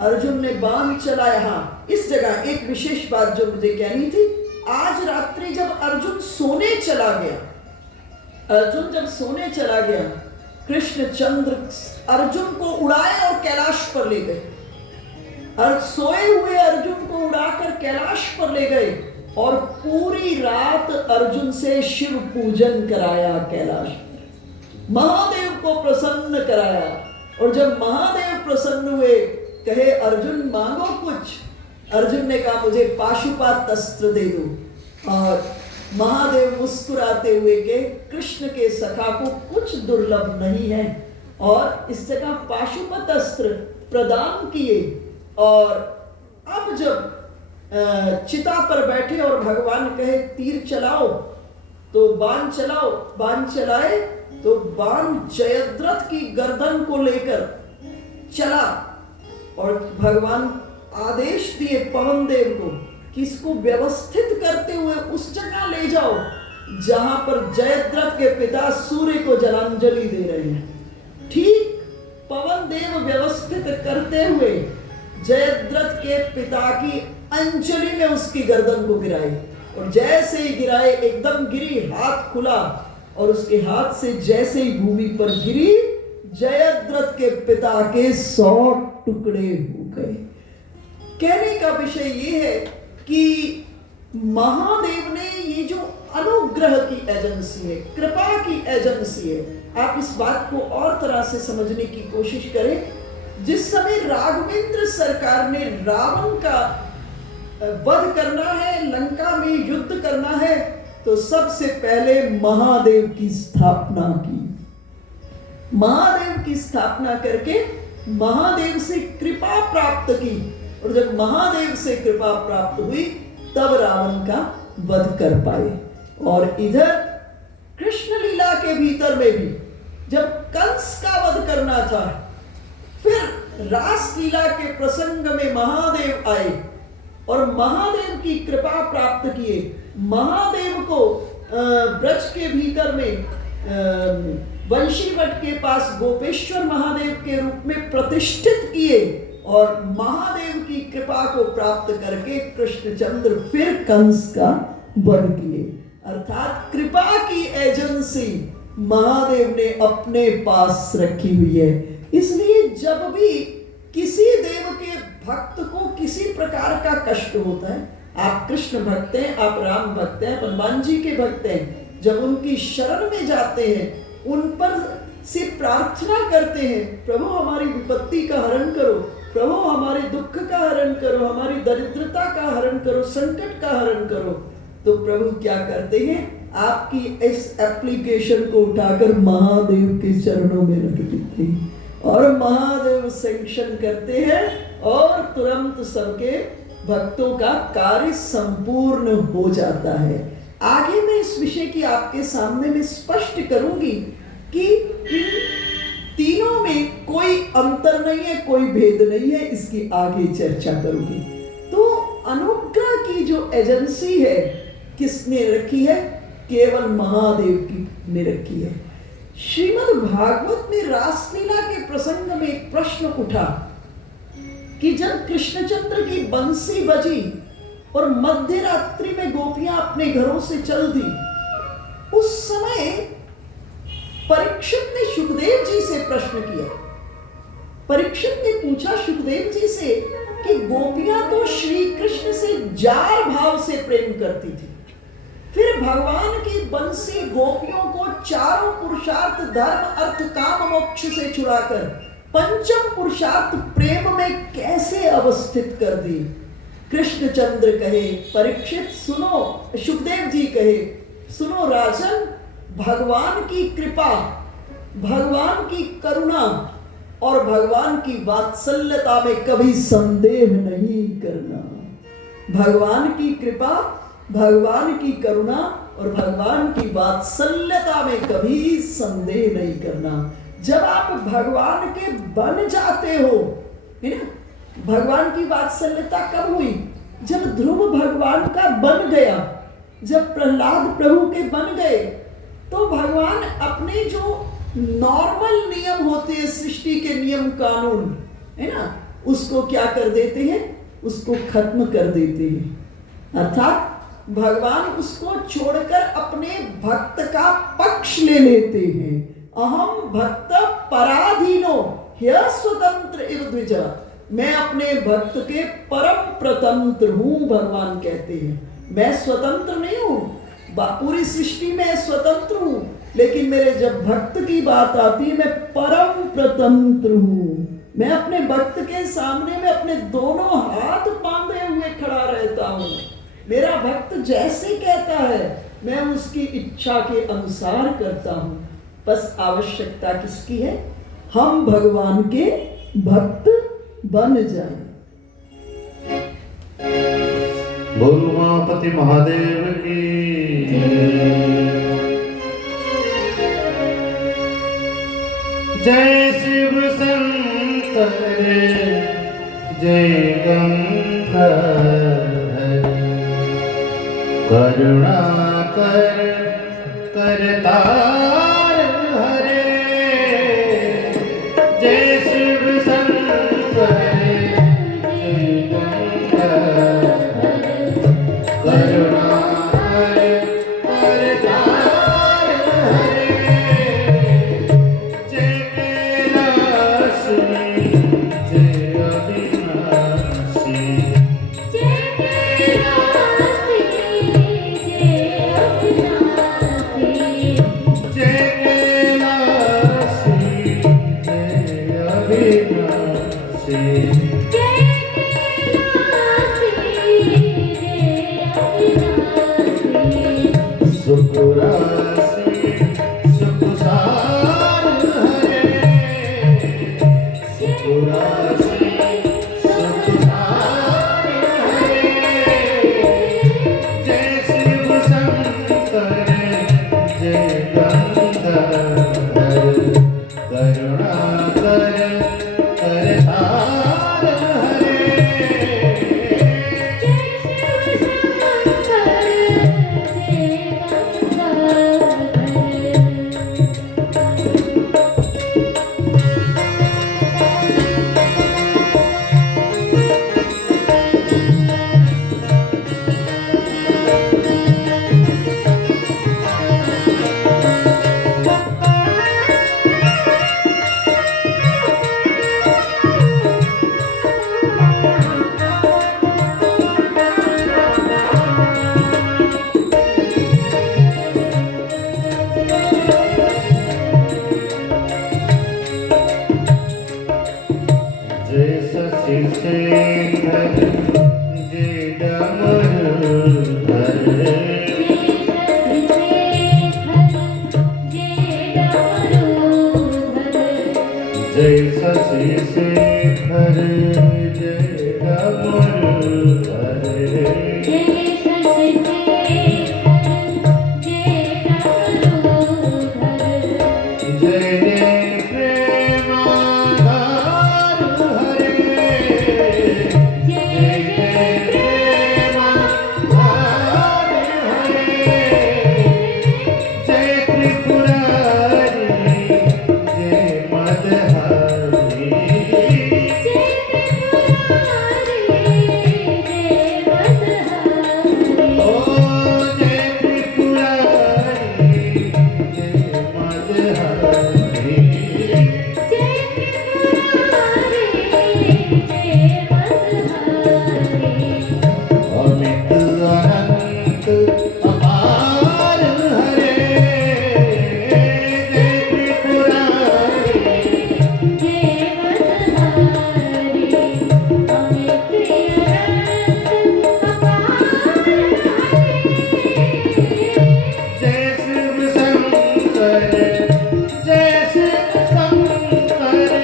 अर्जुन ने बाण चलाया। हाँ, इस जगह एक विशेष बात जो मुझे कहनी थी, आज रात्रि जब अर्जुन सोने चला गया, अर्जुन जब सोने चला गया, कृष्णचंद्र अर्जुन को उड़ाए और कैलाश पर ले गए। और सोए हुए अर्जुन को उड़ाकर कैलाश पर ले गए और पूरी रात अर्जुन से शिव पूजन कराया कैलाश, महादेव को प्रसन्न कराया। और जब महादेव प्रसन्न हुए, कहे अर्जुन मांगो कुछ। अर्जुन ने कहा, मुझे पाशुपात अस्त्र दे दो। और महादेव मुस्कुराते हुए के, कृष्ण के सखा को कुछ दुर्लभ नहीं है, और इस जगह पाशुपत अस्त्र प्रदान किए। और अब जब चिता पर बैठे और भगवान कहे तीर चलाओ, तो बाण चलाओ। बाण चलाए तो बाण जयद्रथ की गर्दन को लेकर चला और भगवान आदेश दिए पवन देव को कि इसको व्यवस्थित करते हुए उस जगह ले जाओ जहां पर जयद्रथ के पिता सूर्य को जलांजलि दे रहे हैं। ठीक पवन देव व्यवस्थित करते हुए जयद्रथ के पिता की अंजलि में उसकी गर्दन को गिराई, और जैसे ही गिराए एकदम गिरी, हाथ खुला और उसके हाथ से जैसे ही भूमि पर गिरी, जयद्रथ के पिता के 100 टुकड़े हो गए। कहने का विषय ये है कि महादेव ने ये जो अनुग्रह की एजेंसी है, कृपा की एजेंसी है, आप इस बात को और तरह से समझने की कोशिश करें। जिस समय राघवेंद्र सरकार ने रावण का वध करना है, लंका में युद्ध करना है, तो सबसे पहले महादेव की स्थापना की। महादेव की स्थापना करके महादेव से कृपा प्राप्त की, और जब महादेव से कृपा प्राप्त हुई तब रावण का वध कर पाए। और इधर कृष्ण लीला के भीतर में भी जब कंस का वध करना था, फिर रास लीला के प्रसंग में महादेव आए और महादेव की कृपा प्राप्त किए। महादेव को ब्रज के भीतर में वंशीवट के पास गोपेश्वर महादेव के रूप में प्रतिष्ठित किए, और महादेव की कृपा को प्राप्त करके कृष्णचंद्र फिर कंस का वध किए। अर्थात कृपा की एजेंसी महादेव ने अपने पास रखी हुई है। इसलिए जब भी किसी देव के भक्त को किसी प्रकार का कष्ट होता है, आप कृष्ण भक्त हैं, आप राम भक्त हैं, हनुमान जी के भक्त हैं, जब उनकी शरण में जाते हैं, उन पर से प्रार्थना करते हैं, प्रभु हमारी विपत्ति का हरण करो, प्रभु हमारे दुख का हरण करो, हमारी दरिद्रता का हरण करो, संकट का हरण करो, तो प्रभु क्या करते हैं, आपकी इस एप्लीकेशन को उठाकर महादेव के चरणों में रख देते हैं और महादेव सैंक्शन करते हैं और तुरंत सबके भक्तों का कार्य संपूर्ण हो जाता है। आगे मैं इस विषय की आपके सामने में स्पष्ट करूंगी कि इन तीनों में कोई अंतर नहीं है, कोई भेद नहीं है, इसकी आगे चर्चा करूंगी। तो अनुग्रह की जो एजेंसी है किसने रखी है? केवल महादेव की ने रखी है। श्रीमद् भागवत में रासलीला के प्रसंग में एक प्रश्न उठा कि जब कृष्णचंद्र की बंसी बजी और मध्य रात्रि में गोपियां अपने घरों से चल दी, उस समय परीक्षित ने सुखदेव जी से प्रश्न किया। परीक्षित ने पूछा सुखदेव जी से कि गोपियां तो श्री कृष्ण से जार भाव से प्रेम करती थी, फिर भगवान की बंसी गोपियों को चारों पुरुषार्थ धर्म अर्थ काम मोक्ष से छुड़ाकर पंचम पुरुषार्थ प्रेम में कैसे अवस्थित कर दी? कृष्णचंद्र कहे, परीक्षित सुनो, सुखदेव जी कहे, सुनो राजन, भगवान की कृपा, भगवान की करुणा और भगवान की वात्सल्यता में कभी संदेह नहीं करना। भगवान की कृपा, भगवान की करुणा और भगवान की वात्सल्यता में कभी संदेह नहीं करना। जब आप भगवान के बन जाते हो, है ना, भगवान की वात्सल्यता कब हुई? जब ध्रुव भगवान का बन गया, जब प्रहलाद प्रभु के बन गए, तो भगवान अपने जो नॉर्मल नियम होते हैं, सृष्टि के नियम कानून, है ना, उसको क्या कर देते हैं? उसको खत्म कर देते हैं। अर्थात भगवान उसको छोड़कर अपने भक्त का पक्ष ले लेते हैं। अहम भक्त पराधीनो ह्य स्वतंत्र इव द्विज, मैं अपने भक्त के परम प्रतंत्र हूं, भगवान कहते हैं। मैं स्वतंत्र नहीं हूं, पूरी सृष्टि में स्वतंत्र हूं, लेकिन मेरे जब भक्त की बात आती है, मैं परम प्रतंत्र हूं। मैं अपने भक्त के सामने में अपने दोनों हाथ बांधे हुए खड़ा रहता हूं। मेरा भक्त जैसे कहता है मैं उसकी इच्छा के अनुसार करता हूं। बस आवश्यकता किसकी है? हम भगवान के भक्त बन जाएं। बोल उमापति महादेव की। जय शिव शंकर जय गंगा करुणा कर करतार हरे। जय शिव शंकर जय गंगा करुणा कर करतार हरे। जय कैलाशी जय अविनाशी। जय शशि शेखर जय डमरुधर जय शशि शेखर जय डमरुधर जय जय प्रेमाधार हरे जय जय प्रेमाधार हरे जय त्रिपुरारी जय मदहारी ओ जय त्रिपुरारी जय मदहारी अमित अनंत अपार हरे जय त्रिपुरारी जय शिव शंकर जय शिव शंकर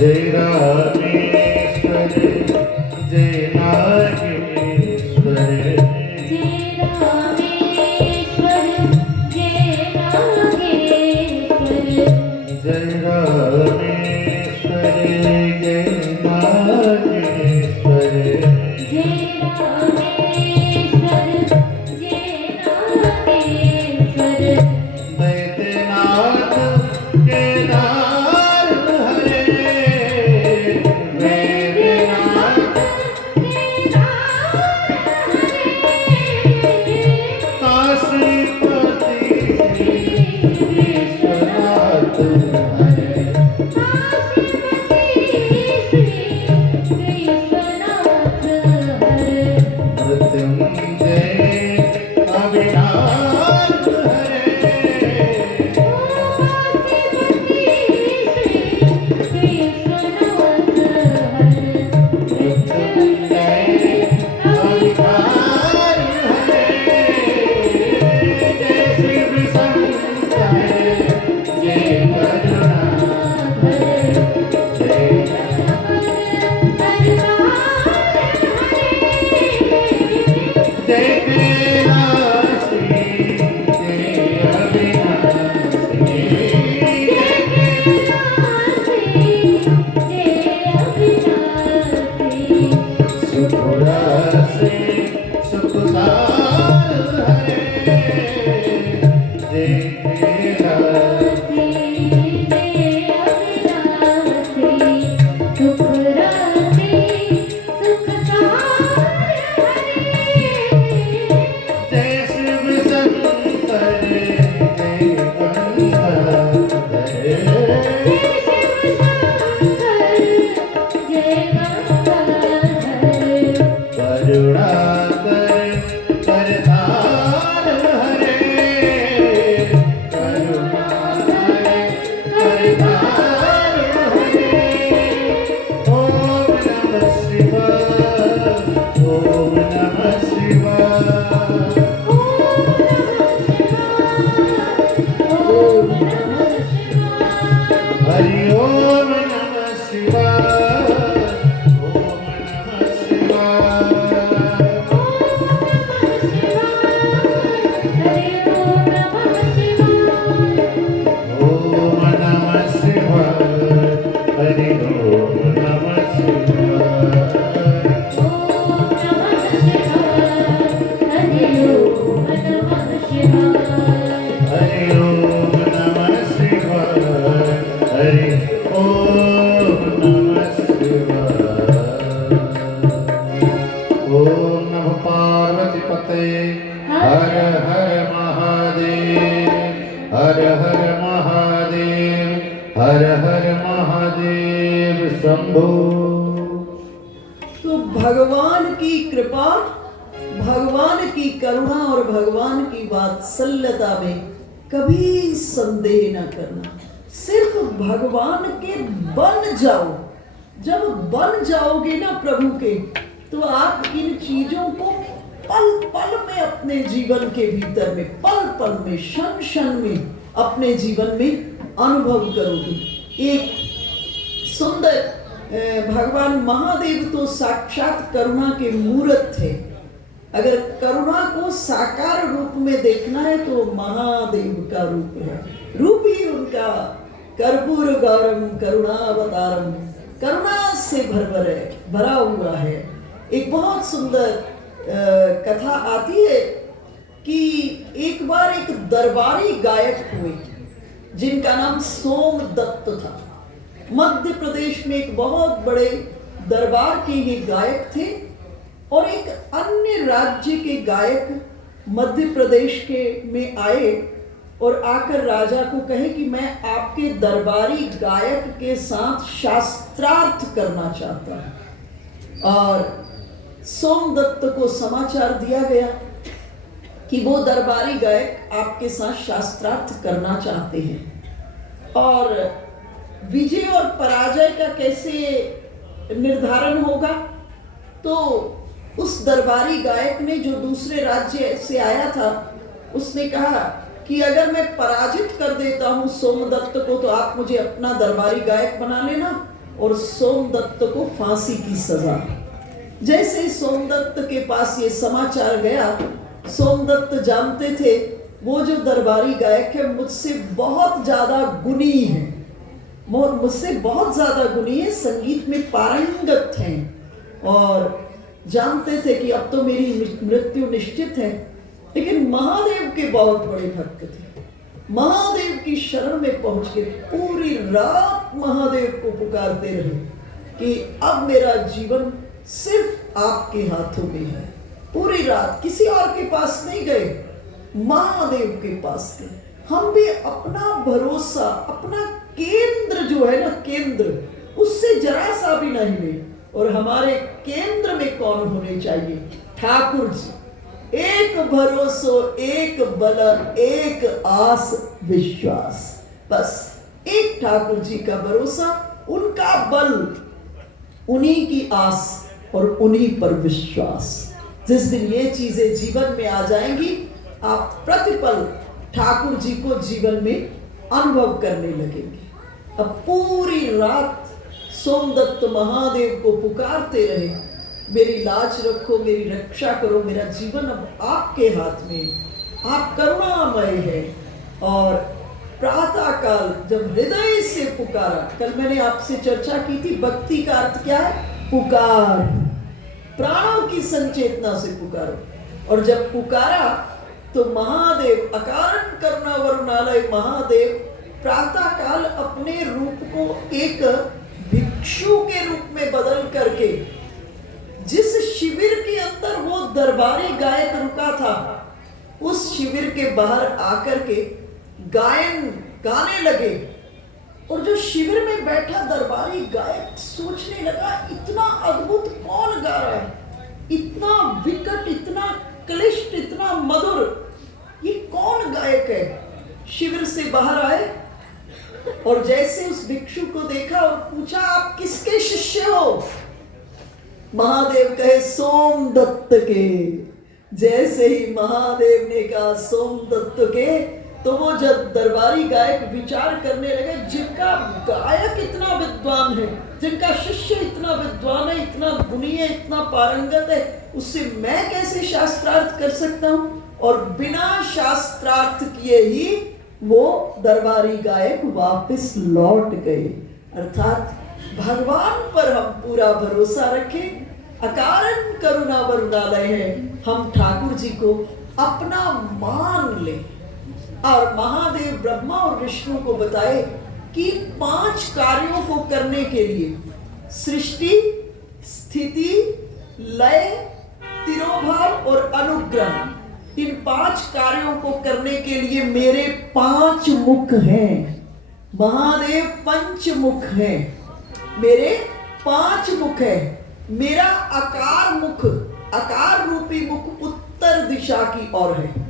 जय रामेश्वर जय नागेश्वर जय रामेश्वर जय नागेश्वर वैद्यनाथ केदार हरे वैद्यनाथ काशीपति विश्वनाथ हरे मृत्युंजय अविनाश हरे मृत्युंजय अविनाश हरे जय शिव शंकर जय करुणाकर जय जय कैलासी जय अविनाशी सुखरासी सुखसार हरे जय कैलासी जय शिव शंकर जय गंगाधर करुणाकर करतार हरे करुणाकर करतार हरे ओम नमः शिवाय ओम नमः शिवाय हरि ओम नमः शिवाय ओम नमः शिवाय नमः पार्वती पते हर हर महादेव हर हर महादेव हर हर महादेव शंभो। तो भगवान की कृपा, भगवान की करुणा और भगवान की वात्सल्यता में कभी संदेह न करना। सिर्फ भगवान के बन जाओ। जब बन जाओगे ना प्रभु के, तो आप इन चीजों को पल पल में अपने जीवन के भीतर में, पल पल में, क्षण क्षण में अपने जीवन में अनुभव करोगे। एक सुंदर भगवान महादेव तो साक्षात करुणा के मूर्त थे। अगर करुणा को साकार रूप में देखना है तो महादेव का रूप है। रूप ही उनका कर्पूर गौरम करुणावतारम, करुणा से भरा हुआ है। एक बहुत सुंदर कथा आती है कि एक बार एक दरबारी गायक हुए जिनका नाम सोमदत्त था। मध्य प्रदेश में एक बहुत बड़े दरबार के ये गायक थे और एक अन्य राज्य के गायक मध्य प्रदेश के में आए और आकर राजा को कहे कि मैं आपके दरबारी गायक के साथ शास्त्रार्थ करना चाहता हूं। और सोमदत्त को समाचार दिया गया कि वो दरबारी गायक आपके साथ शास्त्रार्थ करना चाहते हैं। और विजय और पराजय का कैसे निर्धारण होगा? तो उस दरबारी गायक ने, जो दूसरे राज्य से आया था, उसने कहा कि अगर मैं पराजित कर देता हूं सोमदत्त को तो आप मुझे अपना दरबारी गायक बना लेना और सोमदत्त को फांसी की सजा। जैसे सोमदत्त के पास ये समाचार गया, सोमदत्त जानते थे वो जो दरबारी गायक है मुझसे बहुत ज्यादा गुणी है, मुझसे बहुत ज्यादा गुणी है, संगीत में पारंगत हैं और जानते थे कि अब तो मेरी मृत्यु निश्चित है। लेकिन महादेव के बहुत बड़े भक्त थे। महादेव की शरण में पहुंच के पूरी रात महादेव को पुकारते रहे कि अब मेरा जीवन सिर्फ आपके हाथों में है। पूरी रात किसी और के पास नहीं गए, महादेव के पास गए। हम भी अपना भरोसा, अपना केंद्र जो है ना, केंद्र, उससे जरा सा भी नहीं ले। और हमारे केंद्र में कौन होने चाहिए? ठाकुर जी। एक भरोसो, एक बल, एक आस विश्वास, बस एक ठाकुर जी का भरोसा, उनका बल, उन्हीं की आस और उन्हीं पर विश्वास। जिस दिन ये चीजें जीवन में आ जाएंगी, आप प्रतिपल ठाकुर जी को जीवन में अनुभव करने लगेंगे। अब पूरी रात सोमदत्त महादेव को पुकारते रहे, मेरी लाज रखो, मेरी रक्षा करो, मेरा जीवन अब आपके हाथ में, आप करुणामय है। और प्रातः काल जब हृदय से पुकारा, कल मैंने आपसे चर्चा की थी, भक्ति का अर्थ क्या है? पुकार, प्राणों की संचेतना से पुकारो। और जब पुकारा तो महादेव, अकारण करुणा वरुणालय महादेव प्रातः काल अपने रूप को एक भिक्षु के रूप में बदल करके, जिस शिविर के अंदर वो दरबारी गायक रुका था, उस शिविर के बाहर आकर के गायन गाने लगे। और जो शिविर में बैठा दरबारी गायक सोचने लगा, इतना अद्भुत कौन गा रहा है, इतना विकट, इतना क्लिष्ट, इतना मधुर, ये कौन गायक है? शिविर से बाहर आए और जैसे उस भिक्षु को देखा और पूछा, आप किसके शिष्य हो? महादेव कहे, सोमदत्त के। जैसे ही महादेव ने कहा सोमदत्त के, तो वो जब दरबारी गायक विचार करने लगे, जिनका गायक इतना विद्वान है, जिनका शिष्य इतना विद्वान है, इतना गुणी है, इतना पारंगत है, उससे मैं कैसे शास्त्रार्थ कर सकता हूं? और बिना शास्त्रार्थ किए ही वो दरबारी गायक वापस लौट गए। अर्थात भगवान पर हम पूरा भरोसा रखें, अकारण करुणा वरुणालय है, हम ठाकुर जी को अपना मान लें। और महादेव ब्रह्मा और विष्णु को बताए कि 5 कार्यों को करने के लिए, सृष्टि, स्थिति, लय, तिरोभाव और अनुग्रह, इन 5 कार्यों को करने के लिए मेरे 5 मुख हैं। महादेव पंचमुख है, मेरे 5 मुख है। मेरा आकार मुख, आकार रूपी मुख उत्तर दिशा की ओर है।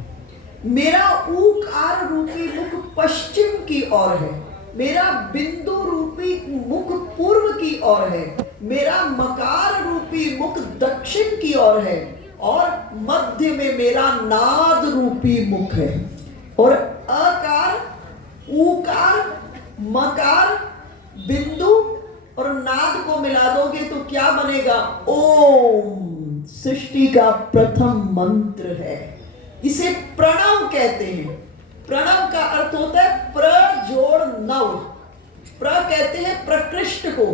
मेरा ऊकार रूपी मुख पश्चिम की ओर है। मेरा बिंदु रूपी मुख पूर्व की ओर है। मेरा मकार रूपी मुख दक्षिण की ओर है और मध्य में मेरा नाद रूपी मुख है। और अकार, ऊकार, मकार, बिंदु और नाद को मिला दोगे तो क्या बनेगा? ओम सृष्टि का प्रथम मंत्र है। इसे प्रणव कहते हैं। प्रणव का अर्थ होता है प्र जोड़ नव। प्र कहते हैं प्रकृष्ट को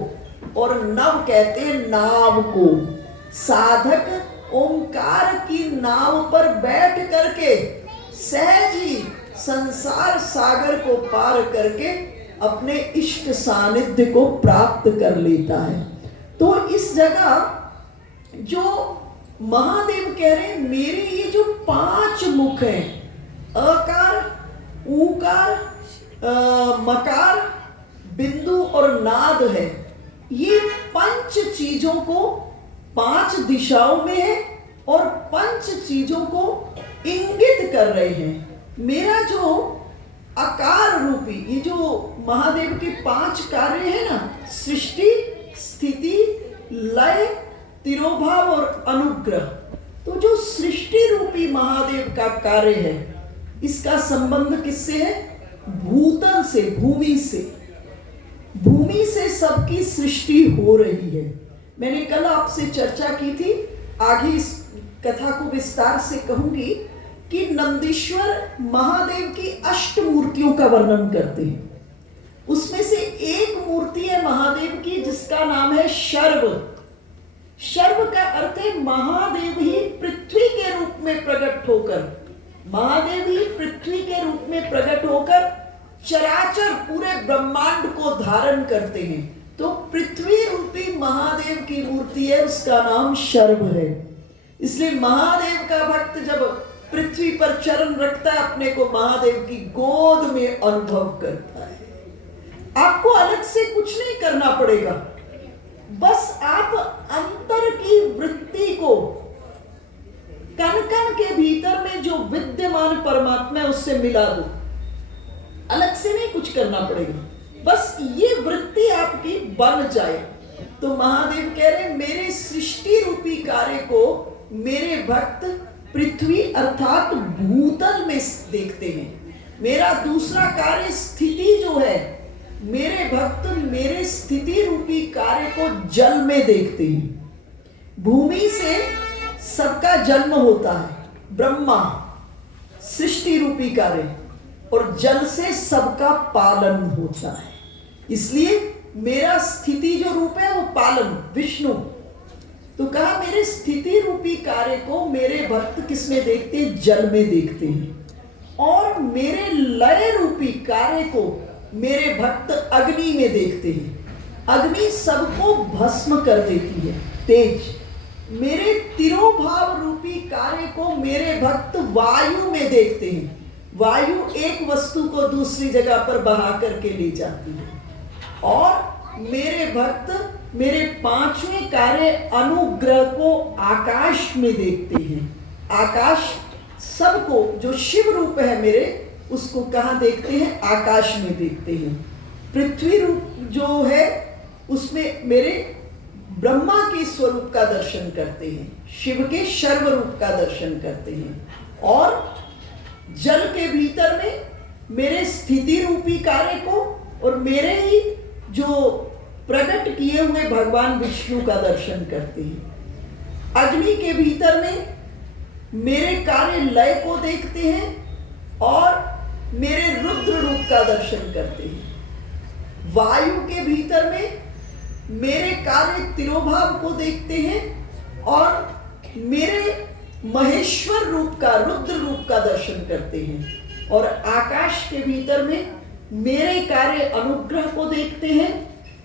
और नव कहते हैं नाव को। साधक ओंकार की नाव पर बैठ करके सहज ही संसार सागर को पार करके अपने इष्ट सानिध्य को प्राप्त कर लेता है। तो इस जगह जो महादेव कह रहे हैं, मेरे ये जो 5 मुख हैं, अकार, ऊकार, मकार, बिंदु और नाद है, ये 5 चीजों को 5 दिशाओं में है और 5 चीजों को इंगित कर रहे हैं। मेरा जो आकार रूपी ये जो महादेव के 5 कार्य है ना, सृष्टि, स्थिति, लय, तिरोभाव और अनुग्रह, तो जो सृष्टि रूपी महादेव का कार्य है, इसका संबंध किससे है? भूतल से, भूमि से। भूमि से सबकी सृष्टि हो रही है। मैंने कल आपसे चर्चा की थी, आगे इस कथा को विस्तार से कहूंगी कि नंदीश्वर महादेव की 8 मूर्तियों का वर्णन करते हैं। उसमें से एक मूर्ति है महादेव की जिसका नाम है शर्व। शर्व का अर्थ है महादेव ही पृथ्वी के रूप में प्रकट होकर, महादेव ही पृथ्वी के रूप में प्रकट होकर चराचर पूरे ब्रह्मांड को धारण करते हैं। तो पृथ्वी रूपी महादेव की मूर्ति है, उसका नाम शर्व है। इसलिए महादेव का भक्त जब पृथ्वी पर चरण रखता है, अपने को महादेव की गोद में अनुभव करता है। आपको अलग से कुछ नहीं करना पड़ेगा, बस आप अंतर की वृत्ति को कण कण के भीतर में जो विद्यमान परमात्मा है उससे मिला दो। अलग से नहीं कुछ करना पड़ेगा, बस ये वृत्ति आपकी बन जाए। तो महादेव कह रहे हैं मेरे सृष्टि रूपी कार्य को मेरे भक्त पृथ्वी अर्थात भूतल में देखते हैं। मेरा दूसरा कार्य स्थिति जो है, मेरे भक्त मेरे स्थिति रूपी कार्य को जल में देखते हैं। भूमि से सबका जन्म होता है, ब्रह्मा सृष्टि रूपी कार्य, और जल से सबका पालन होता है। इसलिए मेरा स्थिति जो रूप है वो पालन विष्णु। तो कहा मेरे स्थिति रूपी कार्य को मेरे भक्त किसमें देखते हैं? जल में देखते हैं। और मेरे लय रूपी कार्य को मेरे भक्त अग्नि में देखते हैं। अग्नि सबको भस्म कर देती है, तेज। मेरे तिरोभाव रूपी कार्य को मेरे भक्त वायु में देखते हैं। वायु एक वस्तु को दूसरी जगह पर बहा करके ले जाती है। और मेरे भक्त मेरे 5वें कार्य अनुग्रह को आकाश में देखते हैं। आकाश सबको, जो शिव रूप है मेरे, उसको कहाँ देखते हैं? आकाश में देखते हैं। पृथ्वी रूप जो है उसमें मेरे ब्रह्मा के स्वरूप का दर्शन करते हैं, शिव के शर्व रूप का दर्शन करते हैं। और जल के भीतर में मेरे स्थिति रूपी कार्य को और मेरे ही जो प्रकट किए हुए भगवान विष्णु का दर्शन करते हैं। अग्नि के भीतर में मेरे कार्य लय को देखते हैं और मेरे रुद्र रूप का दर्शन करते हैं। वायु के भीतर में मेरे कार्य तिरोभाव को देखते हैं और मेरे महेश्वर रूप का, रुद्र रूप का दर्शन करते हैं। और आकाश के भीतर में मेरे कार्य अनुग्रह को देखते हैं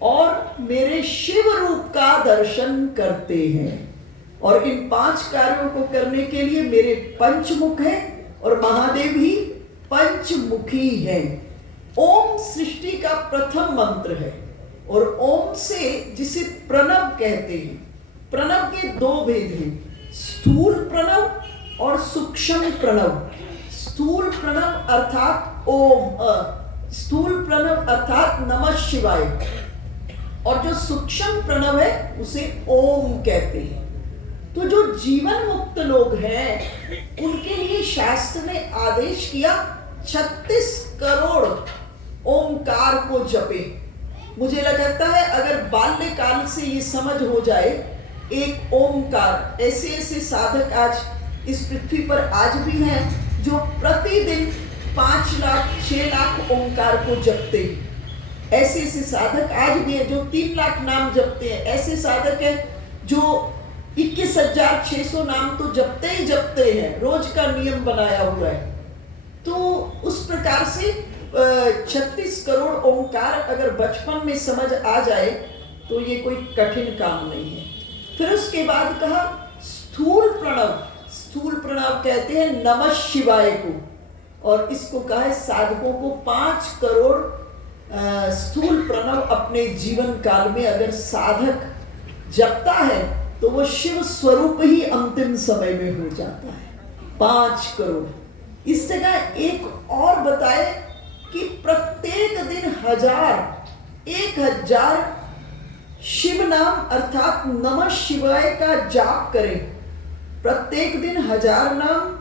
और मेरे शिव रूप का दर्शन करते हैं। और इन 5 कार्यों को करने के लिए मेरे पंचमुख है और महादेव ही पंचमुखी है। ओम सृष्टि का प्रथम मंत्र है और ओम से जिसे प्रणव कहते हैं, प्रणव के 2 भेद हैं, स्थूल प्रणव और सूक्ष्म प्रणव। स्थूल प्रणव अर्थात ओम, स्थूल प्रणव अर्थात नमः शिवाय, और जो सूक्ष्म प्रणव है उसे ओम कहते हैं। तो जो जीवन मुक्त लोग हैं उनके लिए शास्त्र ने आदेश किया 36 करोड़ ओंकार को जपे। मुझे लगता है अगर बाल्यकाल से ये समझ हो जाए, एक ओंकार, ऐसे ऐसे साधक आज इस पृथ्वी पर आज भी हैं जो प्रतिदिन 5 लाख 6 लाख ओंकार को जपते हैं। ऐसे ऐसे साधक आज भी हैं जो 3 लाख नाम जपते हैं। ऐसे साधक हैं जो 21,600 नाम तो जपते ही जपते हैं, रोज का नियम बनाया हुआ है। तो उस प्रकार से 36 करोड़ ओंकार अगर बचपन में समझ आ जाए तो ये कोई कठिन काम नहीं है। फिर उसके बाद कहा स्थूल प्रणव। स्थूल प्रणव कहते हैं नमः शिवाय को, और इसको कहा है साधकों को 5 करोड़ स्थूल प्रणव अपने जीवन काल में अगर साधक जपता है तो वो शिव स्वरूप ही अंतिम समय में हो जाता है। 5 करोड़। इस जगह एक और बताए कि प्रत्येक दिन 1000 शिव नाम अर्थात नमः शिवाय का जाप करें। प्रत्येक दिन 1000 नाम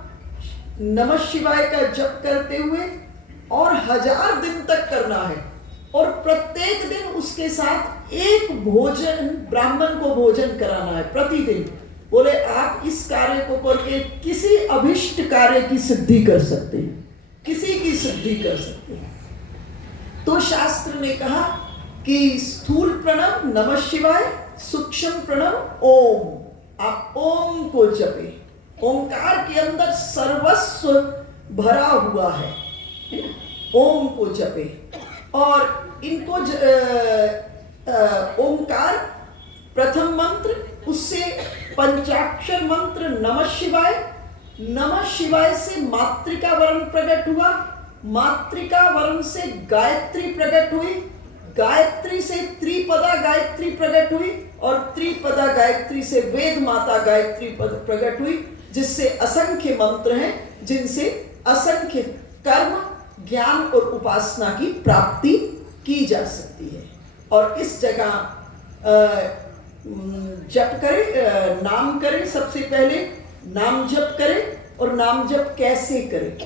नमः शिवाय का जप करते हुए और 1000 दिन तक करना है, और प्रत्येक दिन उसके साथ एक भोजन, ब्राह्मण को भोजन कराना है प्रतिदिन। बोले आप इस कार्य को करके किसी अभिष्ट कार्य की सिद्धि कर सकते हैं, किसी की सिद्धि कर सकते हैं। तो शास्त्र ने कहा कि स्थूल प्रणव नमः शिवाय, सूक्ष्म प्रणव ओम। आप ओम को जपे। ओंकार के अंदर सर्वस्व भरा हुआ है, ओम को जपे। और इनको ओंकार प्रथम मंत्र, उससे पंचाक्षर मंत्र नमः शिवाय। नमः शिवाय से मातृका वर्ण प्रकट हुआ, मातृका वर्ण से गायत्री प्रकट हुई, गायत्री से त्रिपदा गायत्री प्रकट हुई, और त्रिपदा गायत्री से वेद माता गायत्री प्रकट हुई, जिससे असंख्य मंत्र हैं, जिनसे असंख्य कर्म, ज्ञान और उपासना की प्राप्ति की जा सकती है। और इस जगह जप करें, नाम करें। सबसे पहले नाम जप करें, और नाम जप कैसे करें?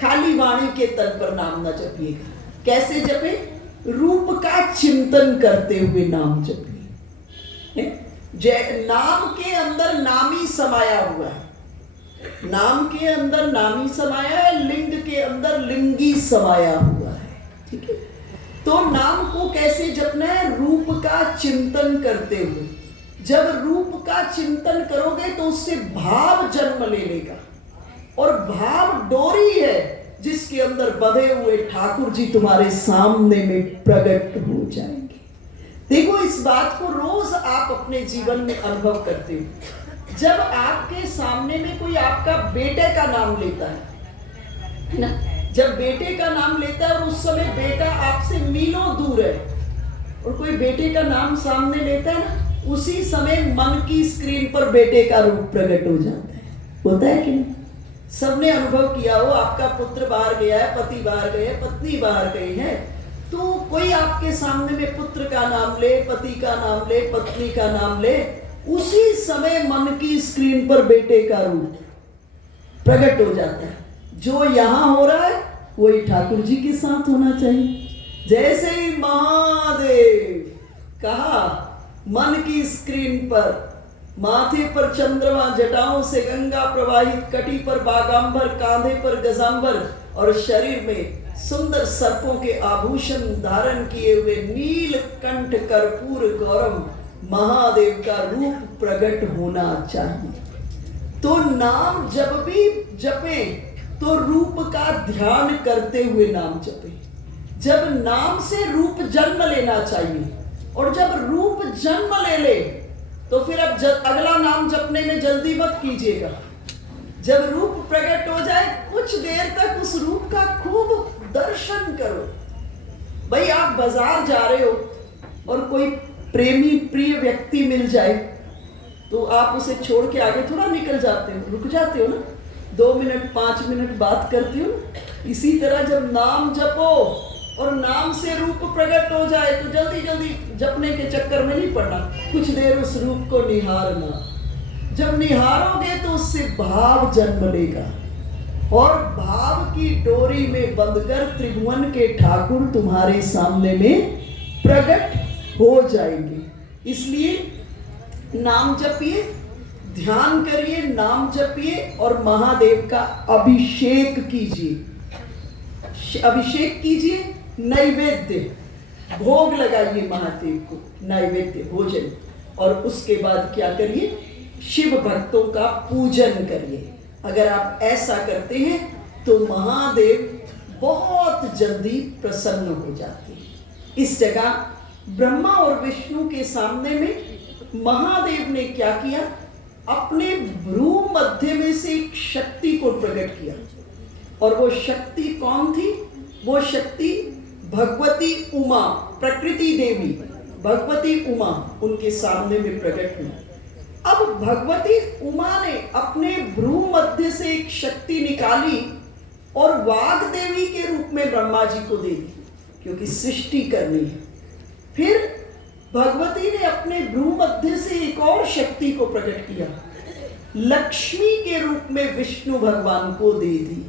खाली वाणी के तल पर नाम न जपिएगा। कैसे जपे? रूप का चिंतन करते हुए नाम जपिए। नाम के अंदर नामी समाया हुआ है, नाम के अंदर नामी समाया है, लिंग के अंदर लिंगी समाया हुआ है। ठीक है, तो नाम को कैसे जपना है? रूप का चिंतन करते हुए। जब रूप का चिंतन करोगे तो उससे भाव जन्म ले लेगा, और भाव डोरी है जिसके अंदर बंधे हुए ठाकुर जी तुम्हारे सामने में प्रकट हो जाएंगे। देखो, इस बात को रोज आप अपने जीवन में अनुभव करते हो। जब आपके सामने में कोई आपका बेटे का नाम लेता है ना, जब बेटे का नाम लेता है और उस समय बेटा आपसे मीलों दूर है, और कोई बेटे का नाम सामने लेता है ना, उसी समय मन की स्क्रीन पर बेटे का रूप प्रकट हो जाता है। होता है कि नहीं? सबने अनुभव किया हो, आपका पुत्र बाहर गया है, पति बाहर गए, पत्नी बाहर गई है, तो कोई आपके सामने में पुत्र का नाम ले, पति का नाम ले, पत्नी का नाम ले, उसी समय मन की स्क्रीन पर बेटे का रूप प्रकट हो जाता है। जो यहां हो रहा है वही ठाकुर जी के साथ होना चाहिए। जैसे ही महादेव कहा, मन की स्क्रीन पर माथे पर चंद्रमा, जटाओं से गंगा प्रवाहित, कटी पर बागांबर, कांधे पर गजांबर, और शरीर में सुंदर सर्पों के आभूषण धारण किए हुए नीलकंठ कर्पूर गौरम महादेव का रूप प्रकट होना चाहिए। तो नाम जब भी जपे तो रूप का ध्यान करते हुए नाम जपे। जब नाम से रूप जन्म लेना चाहिए, और जब रूप जन्म ले ले तो फिर अब अगला नाम जपने में जल्दी मत कीजिएगा। जब रूप प्रकट हो जाए कुछ देर तक उस रूप का खूब दर्शन करो। भाई आप बाजार जा रहे हो और कोई प्रेमी प्रिय व्यक्ति मिल जाए तो आप उसे छोड़ के आगे थोड़ा निकल जाते हो, रुक जाते हो ना, 2 मिनट 5 मिनट बात करते हो। इसी तरह जब नाम जपो और नाम से रूप प्रकट हो जाए तो जल्दी जल्दी जपने के चक्कर में नहीं पड़ना, कुछ देर उस रूप को निहारना। जब निहारोगे तो उससे भाव जन्म लेगा और भाव की डोरी में बंधकर त्रिभुवन के ठाकुर तुम्हारे सामने में प्रकट हो जाएंगे। इसलिए नाम जपिए, ध्यान करिए, नाम जपिए और महादेव का अभिषेक कीजिए। अभिषेक कीजिए, नैवेद्य भोग लगाइए महादेव को, नैवेद्य भोजन। और उसके बाद क्या करिए, शिव भक्तों का पूजन करिए। अगर आप ऐसा करते हैं तो महादेव बहुत जल्दी प्रसन्न हो जाते हैं। इस जगह ब्रह्मा और विष्णु के सामने में महादेव ने क्या किया, अपने भ्रू मध्य में से एक शक्ति को प्रकट किया। और वो शक्ति कौन थी? वो शक्ति भगवती उमा, प्रकृति देवी भगवती उमा उनके सामने में प्रकट हुई। अब भगवती उमा ने अपने भ्रू मध्य से एक शक्ति निकाली और वाग देवी के रूप में ब्रह्मा जी को दे दी, क्योंकि सृष्टि करनी है। फिर भगवती ने अपने भ्रू मध्य से एक और शक्ति को प्रकट किया, लक्ष्मी के रूप में विष्णु भगवान को दे दी,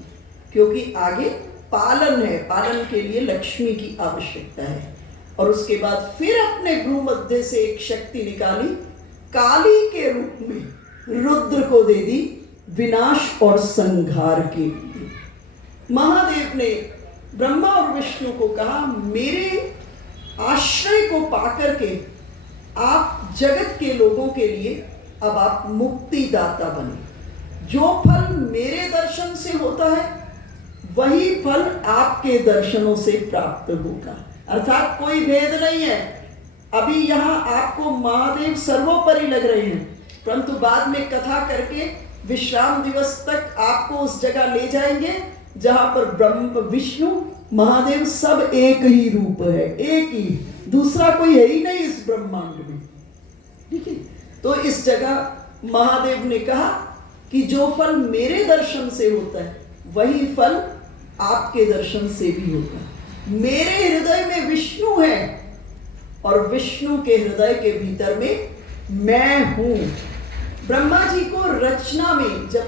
क्योंकि आगे पालन है, पालन के लिए लक्ष्मी की आवश्यकता है। और उसके बाद फिर अपने भ्रू मध्य से एक शक्ति निकाली, काली के रूप में रुद्र को दे दी, विनाश और संहार के लिए। महादेव ने ब्रह्मा और विष्णु को कहा, मेरे आश्रय को पाकर के आप जगत के लोगों के लिए अब आप मुक्तिदाता बने। जो फल मेरे दर्शन से होता है वही फल आपके दर्शनों से प्राप्त होगा। अर्थात कोई भेद नहीं है। अभी यहाँ आपको महादेव सर्वोपरि लग रहे हैं, परंतु बाद में कथा करके विश्राम दिवस तक आपको उस जगह ले जाएंगे जहां पर ब्रह्म विष्णु महादेव सब एक ही रूप है, एक ही, दूसरा कोई है ही नहीं इस ब्रह्मांड में। ठीक है, तो इस जगह महादेव ने कहा कि जो फल मेरे दर्शन से होता है वही फल आपके दर्शन से भी होगा। मेरे हृदय में विष्णु है और विष्णु के हृदय के भीतर में मैं हूं। ब्रह्मा जी को रचना में जब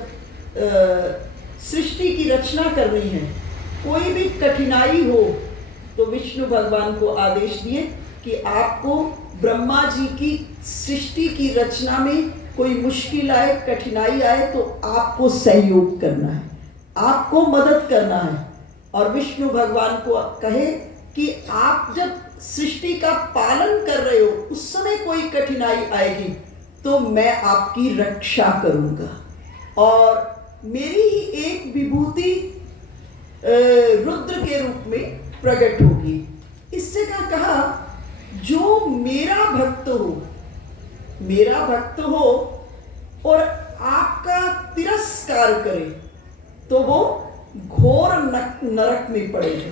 सृष्टि की रचना करनी है, कोई भी कठिनाई हो तो विष्णु भगवान को आदेश दिए कि आपको ब्रह्मा जी की सृष्टि की रचना में कोई मुश्किल आए, कठिनाई आए तो आपको सहयोग करना है, आपको मदद करना है। और विष्णु भगवान को कहे कि आप जब सृष्टि का पालन कर रहे हो उस समय कोई कठिनाई आएगी तो मैं आपकी रक्षा करूंगा और मेरी ही एक विभूति रुद्र के रूप में प्रकट होगी। इस जगह कहा, जो मेरा भक्त हो और आपका तिरस्कार करे तो वो घोर नरक में पड़ेगा।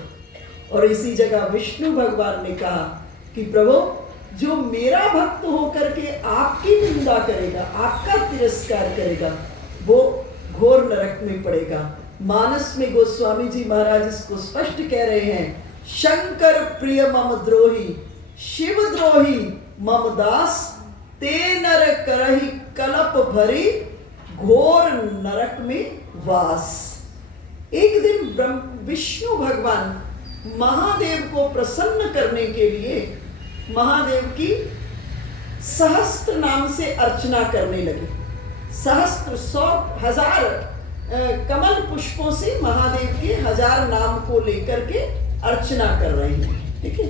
और इसी जगह विष्णु भगवान ने कहा कि प्रभु, जो मेरा भक्त होकर के आपकी निंदा करेगा, आपका तिरस्कार करेगा, वो घोर नरक में पड़ेगा। मानस में गोस्वामी जी महाराज इसको स्पष्ट कह रहे हैं, शंकर प्रिय मम द्रोही, शिव द्रोही मम दास, ते नर करहि कलप भरी, घोर नरक में वास। एक दिन विष्णु भगवान महादेव को प्रसन्न करने के लिए महादेव की सहस्त्र नाम से अर्चना करने लगे। सहस्त्र 100,000 कमल पुष्पों से महादेव के 1000 नाम को लेकर के अर्चना कर रहे हैं। ठीक है,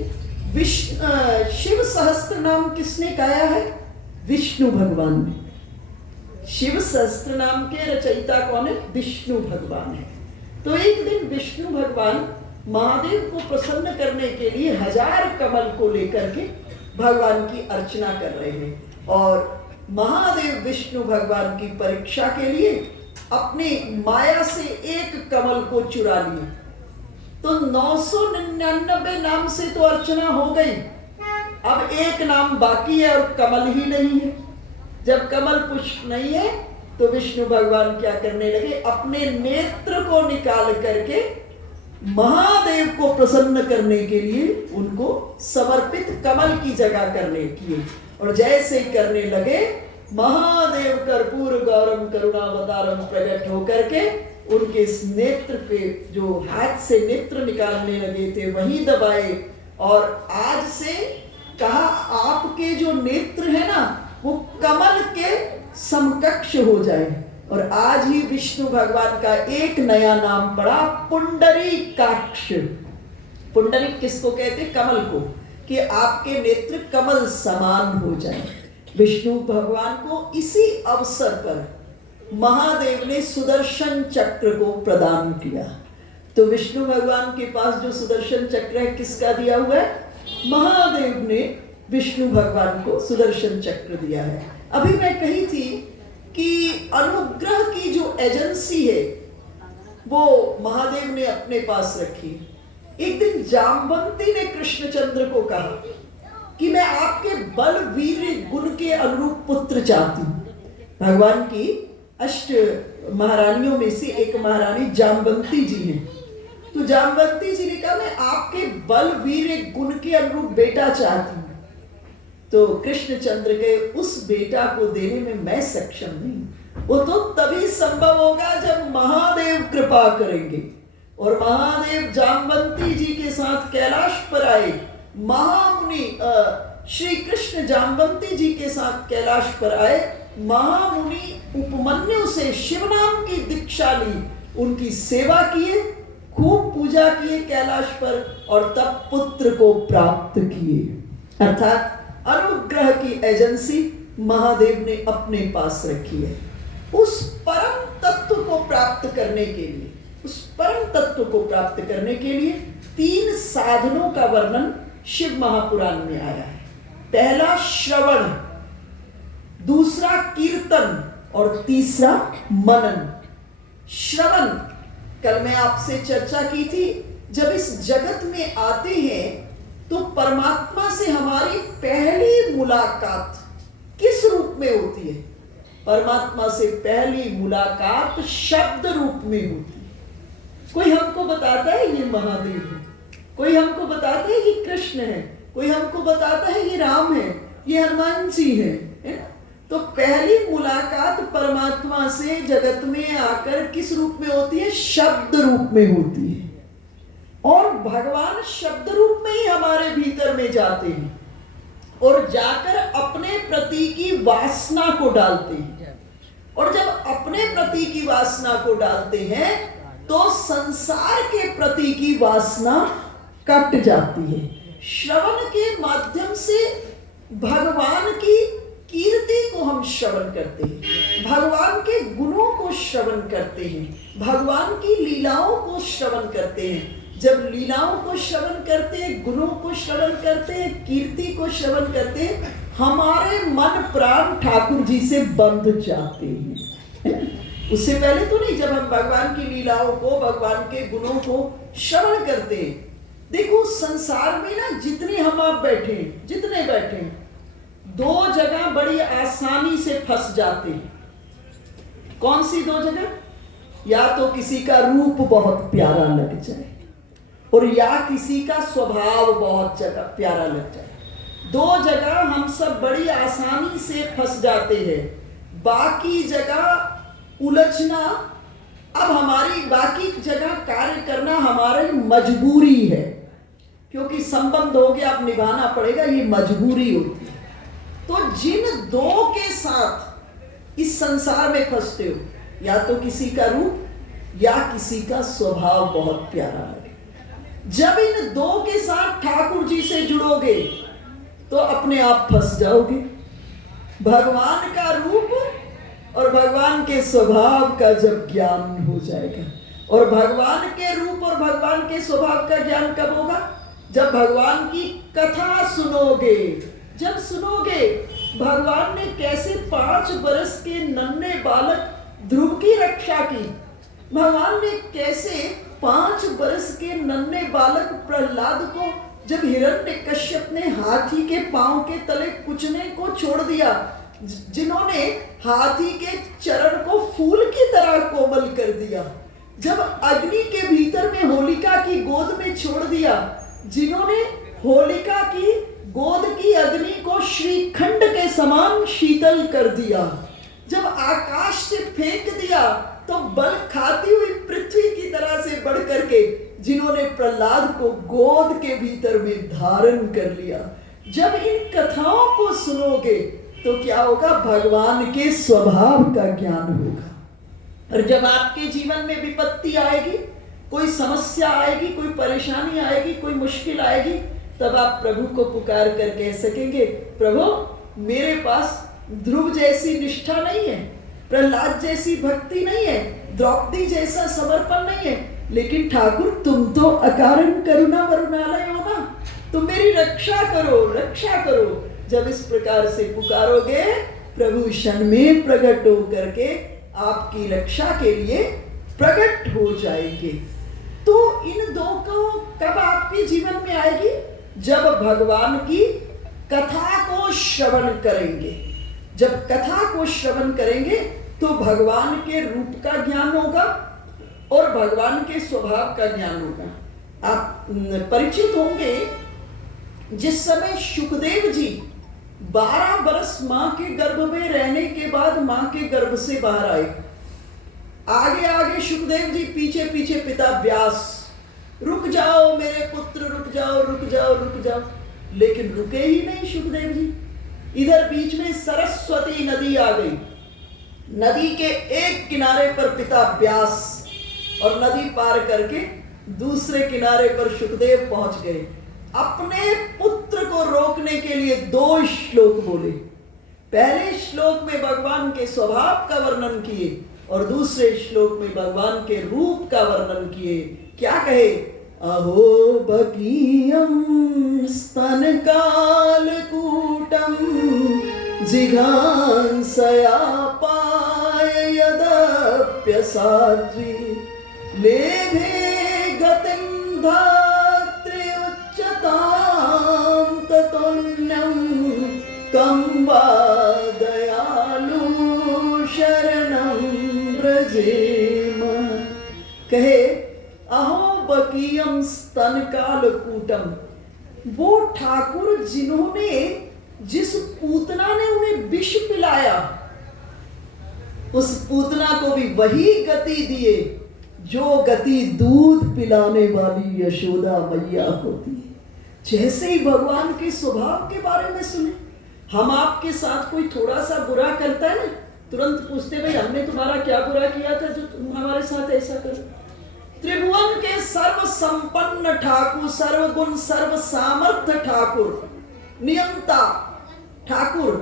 शिव सहस्त्र नाम किसने गाया है? विष्णु भगवान ने। शिव सहस्त्र नाम के रचयिता कौन है? विष्णु भगवान है। तो एक दिन विष्णु भगवान महादेव को प्रसन्न करने के लिए 1000 कमल को लेकर के भगवान की अर्चना कर रहे हैं और महादेव विष्णु भगवान की परीक्षा के लिए अपनी माया से एक कमल को चुरा लिए। तो 999 नाम से तो अर्चना हो गई, अब एक नाम बाकी है और कमल ही नहीं है। जब कमल पुष्प नहीं है तो विष्णु भगवान क्या करने लगे, अपने नेत्र को निकाल करके महादेव को प्रसन्न करने के लिए उनको समर्पित कमल की जगह करने किए। और जैसे ही करने लगे, महादेव कर्पूर गौरम करुणावतारम प्रकट होकर के उनके इस नेत्र पे, जो हाथ से नेत्र निकालने लगे थे, वही दबाए। और आज से कहा, आपके जो नेत्र है ना, वो कमल के समकक्ष हो जाए। और आज ही विष्णु भगवान का एक नया नाम पड़ा, पुंडरीकाक्ष। पुंडरीक किसको कहते? कमल को, कि आपके नेत्र कमल समान हो जाए। विष्णु भगवान को इसी अवसर पर महादेव ने सुदर्शन चक्र को प्रदान किया। तो विष्णु भगवान के पास जो सुदर्शन चक्र है, किसका दिया हुआ है? महादेव ने विष्णु भगवान को सुदर्शन चक्र दिया है। अभी मैं कही थी कि अनुग्रह की जो एजेंसी है वो महादेव ने अपने पास रखी। एक दिन जामवंती ने कृष्णचंद्र को कहा कि मैं आपके बल वीर गुण के अनुरूप पुत्र चाहती हूं। भगवान की अष्ट महारानियों में से एक महारानी जामवंती जी हैं। तो जामवंती जी ने कहा, मैं आपके बल वीर गुण के अनुरूप बेटा चाहती हूं। तो कृष्णचंद्र के उस बेटा को देने में मैं सक्षम नहीं, वो तो तभी संभव होगा जब महादेव कृपा करेंगे। और महादेव जामवंती जी के साथ कैलाश पर आए। महामुनि श्री कृष्ण जामवंती जी के साथ कैलाश पर आए। महामुनि उपमन्यु से शिव नाम की दीक्षा ली, उनकी सेवा किए, खूब पूजा किए कैलाश पर, और तब पुत्र को प्राप्त किए। अर्थात अनुग्रह की एजेंसी महादेव ने अपने पास रखी है। उस परम तत्व को प्राप्त करने के लिए, उस परम तत्व को प्राप्त करने के लिए 3 साधनों का वर्णन शिव महापुराण में आया है। पहला श्रवण, दूसरा कीर्तन और तीसरा मनन। श्रवण, कल मैं आपसे चर्चा की थी, जब इस जगत में आते हैं तो परमात्मा से हमारी पहली मुलाकात किस रूप में होती है? परमात्मा से पहली मुलाकात शब्द रूप में होती है। कोई हमको बताता है ये महादेव है, कोई हमको बताता है ये कृष्ण है, कोई हमको बताता है ये राम है, ये हनुमान जी है ना? तो पहली मुलाकात परमात्मा से जगत में आकर किस रूप में होती है? शब्द रूप में होती है। और भगवान शब्द रूप में ही हमारे भीतर में जाते हैं और जाकर अपने प्रति की वासना को डालते हैं। और जब अपने प्रति की वासना को डालते हैं तो संसार के प्रति की वासना कट जाती है। श्रवण के माध्यम से भगवान की कीर्ति को हम श्रवण करते हैं, भगवान के गुणों को श्रवण करते हैं, भगवान की लीलाओं को श्रवण करते हैं। जब लीलाओं को श्रवण करते हैं, गुणों को श्रवण करते हैं, कीर्ति को श्रवण करते हैं, हमारे मन प्राण ठाकुर जी से बंध जाते हैं। उससे पहले तो नहीं, जब हम भगवान की लीलाओं को, भगवान के गुणों को श्रवण करते हैं। देखो संसार में ना जितने हम आप बैठे, जितने बैठे, 2 जगह बड़ी आसानी से फंस जाते हैं। कौन सी 2 जगह? या तो किसी का रूप बहुत प्यारा लग जाए और या किसी का स्वभाव बहुत जगह प्यारा लग जाए। 2 जगह हम सब बड़ी आसानी से फंस जाते हैं। बाकी जगह उलझना, अब हमारी बाकी जगह कार्य करना हमारी मजबूरी है, क्योंकि संबंध हो गया, अब निभाना पड़ेगा, ये मजबूरी होती है। तो जिन 2 के साथ इस संसार में फंसते हो, या तो किसी का रूप या किसी का स्वभाव बहुत प्यारा लगे, जब इन 2 के साथ ठाकुर जी से जुड़ोगे तो अपने आप फंस जाओगे। भगवान का रूप और भगवान के स्वभाव का जब ज्ञान हो जाएगा, और भगवान के रूप और भगवान के स्वभाव का ज्ञान कब होगा? जब भगवान की कथा सुनोगे। जब सुनोगे भगवान ने कैसे 5 बरस के नन्हे बालक ध्रुव की रक्षा की। भगवान ने कैसे 5 बरस के नन्हे बालक प्रहलाद को जब हिरण्यकश्यप ने हाथी के पांव के तले कुचने को छोड़ दिया, जिन्होंने हाथी के चरण को फूल की तरह कोमल कर दिया, जब अग्नि के भीतर में होलिका की गोद में छोड़ दिया, जिन्होंने होलिका की गोद की अग्नि को श्रीखंड के समान शीतल कर दिया, जब आकाश से फेंक दिया तो बल खाती हुई पृथ्वी की तरह से बढ़ करके जिन्होंने प्रहलाद को गोद के भीतर में धारण कर लिया। जब इन कथाओं को सुनोगे तो क्या होगा? भगवान के स्वभाव का ज्ञान होगा। और जब आपके जीवन में विपत्ति आएगी, कोई समस्या आएगी, कोई परेशानी आएगी, कोई मुश्किल आएगी, तब आप प्रभु को पुकार कर कह सकेंगे, प्रभु मेरे पास ध्रुव जैसी निष्ठा नहीं है, प्रहलाद जैसी भक्ति नहीं है, द्रौपदी जैसा समर्पण नहीं है, लेकिन ठाकुर तुम तो अकारण करुणा वरुणालय हो ना, तुम मेरी रक्षा करो, रक्षा करो। जब इस प्रकार से पुकारोगे, प्रभु क्षण में प्रकट हो करके आपकी रक्षा के लिए प्रकट हो जाएंगे। तो इन दो को कब आपके जीवन में आएगी? जब भगवान की कथा को श्रवण करेंगे। जब कथा को श्रवण करेंगे तो भगवान के रूप का ज्ञान होगा और भगवान के स्वभाव का ज्ञान होगा। आप परिचित होंगे, जिस समय सुखदेव जी 12 बरस मां के गर्भ में रहने के बाद मां के गर्भ से बाहर आए, आगे आगे सुखदेव जी, पीछे पीछे पिता व्यास। रुक जाओ मेरे पुत्र, रुक जाओ, रुक जाओ, रुक जाओ, लेकिन रुके ही नहीं सुखदेव जी। इधर बीच में सरस्वती नदी आ गई। नदी के एक किनारे पर पिता व्यास और नदी पार करके दूसरे किनारे पर सुखदेव पहुंच गए। अपने पुत्र को रोकने के लिए 2 श्लोक बोले। पहले श्लोक में भगवान के स्वभाव का वर्णन किए और दूसरे श्लोक में भगवान के रूप का वर्णन किए। क्या कहे? अहो बकीयम स्तन कालकूटम जिघांसया पाय यदप्यसाद्रि लेभे गतिं धात्री उच्चतां ततोन्यं कं वा दयालु शरणं व्रजेम। कहे अहो बकीयम स्तन कालकूटम, वो ठाकुर जिन्होंने, जिस पूतना ने उन्हें विष पिलाया, उस पूतना को भी वही गति दिए जो गति दूध पिलाने वाली यशोदा मैया को दी। जैसे ही भगवान के स्वभाव के बारे में सुने, हम आपके साथ कोई थोड़ा सा बुरा करता है ना, तुरंत पूछते भाई हमने तुम्हारा क्या बुरा किया था जो तुम हमारे साथ ऐसा करो। त्रिभुवन के सर्व संपन्न ठाकुर, सर्वगुण सर्व सामर्थ्य ठाकुर, नियंता ठाकुर,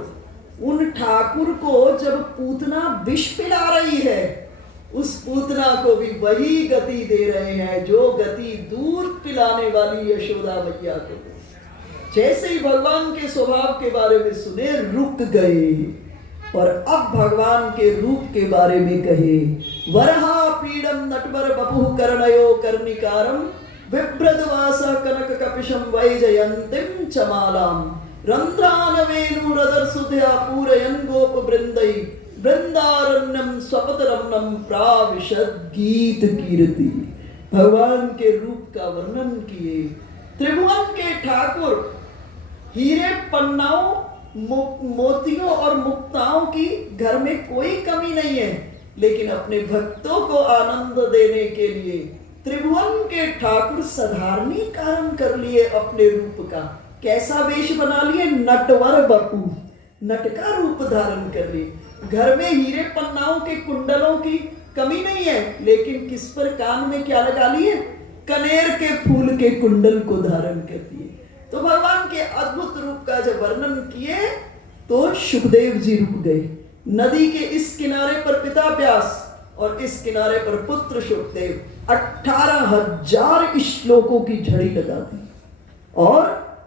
उन ठाकुर को जब पूतना विष पिला रही है, उस पूतना को भी वही गति दे रहे हैं जो गति दूध पिलाने वाली यशोदा मैया को। जैसे ही भगवान के स्वभाव के बारे में सुने, रुक गए और अब भगवान के रूप के बारे में कहे। वरहा पीडम नटवर बपुः कर्णयो कर्णिकारम विभ्रद्वासा कनक कपिशम वैजयंतीम चमालाम रंध्रान वेणुरदर सुध्या पूरयन् गोप वृंदै वृंदारण्यम स्वपतरम्नम प्राविशद गीत कीर्ति। भगवान के रूप का वर्णन किए। त्रिभुवन के ठाकुर, हीरे पन्नाओं मोतियों और मुक्ताओं की घर में कोई कमी नहीं है, लेकिन अपने भक्तों को आनंद देने के लिए त्रिभुवन के ठाकुर साधारणीकरण कर लिए अपने रूप का। कैसा वेश बना लिए? नटवर बपू, नट का रूप धारण कर लिए। घर में हीरे पन्नाओं के कुंडलों की कमी नहीं है, लेकिन किस पर कान में क्या लगा लिए? कनेर के फूल के कुंडल को धारण कर दिए। तो भगवान के अद्भुत रूप का जब वर्णन किए तो सुखदेव जी रुक गए। नदी के इस किनारे पर पिता व्यास और इस किनारे पर पुत्र सुखदेव 18,000 श्लोकों की झड़ी लगा दी और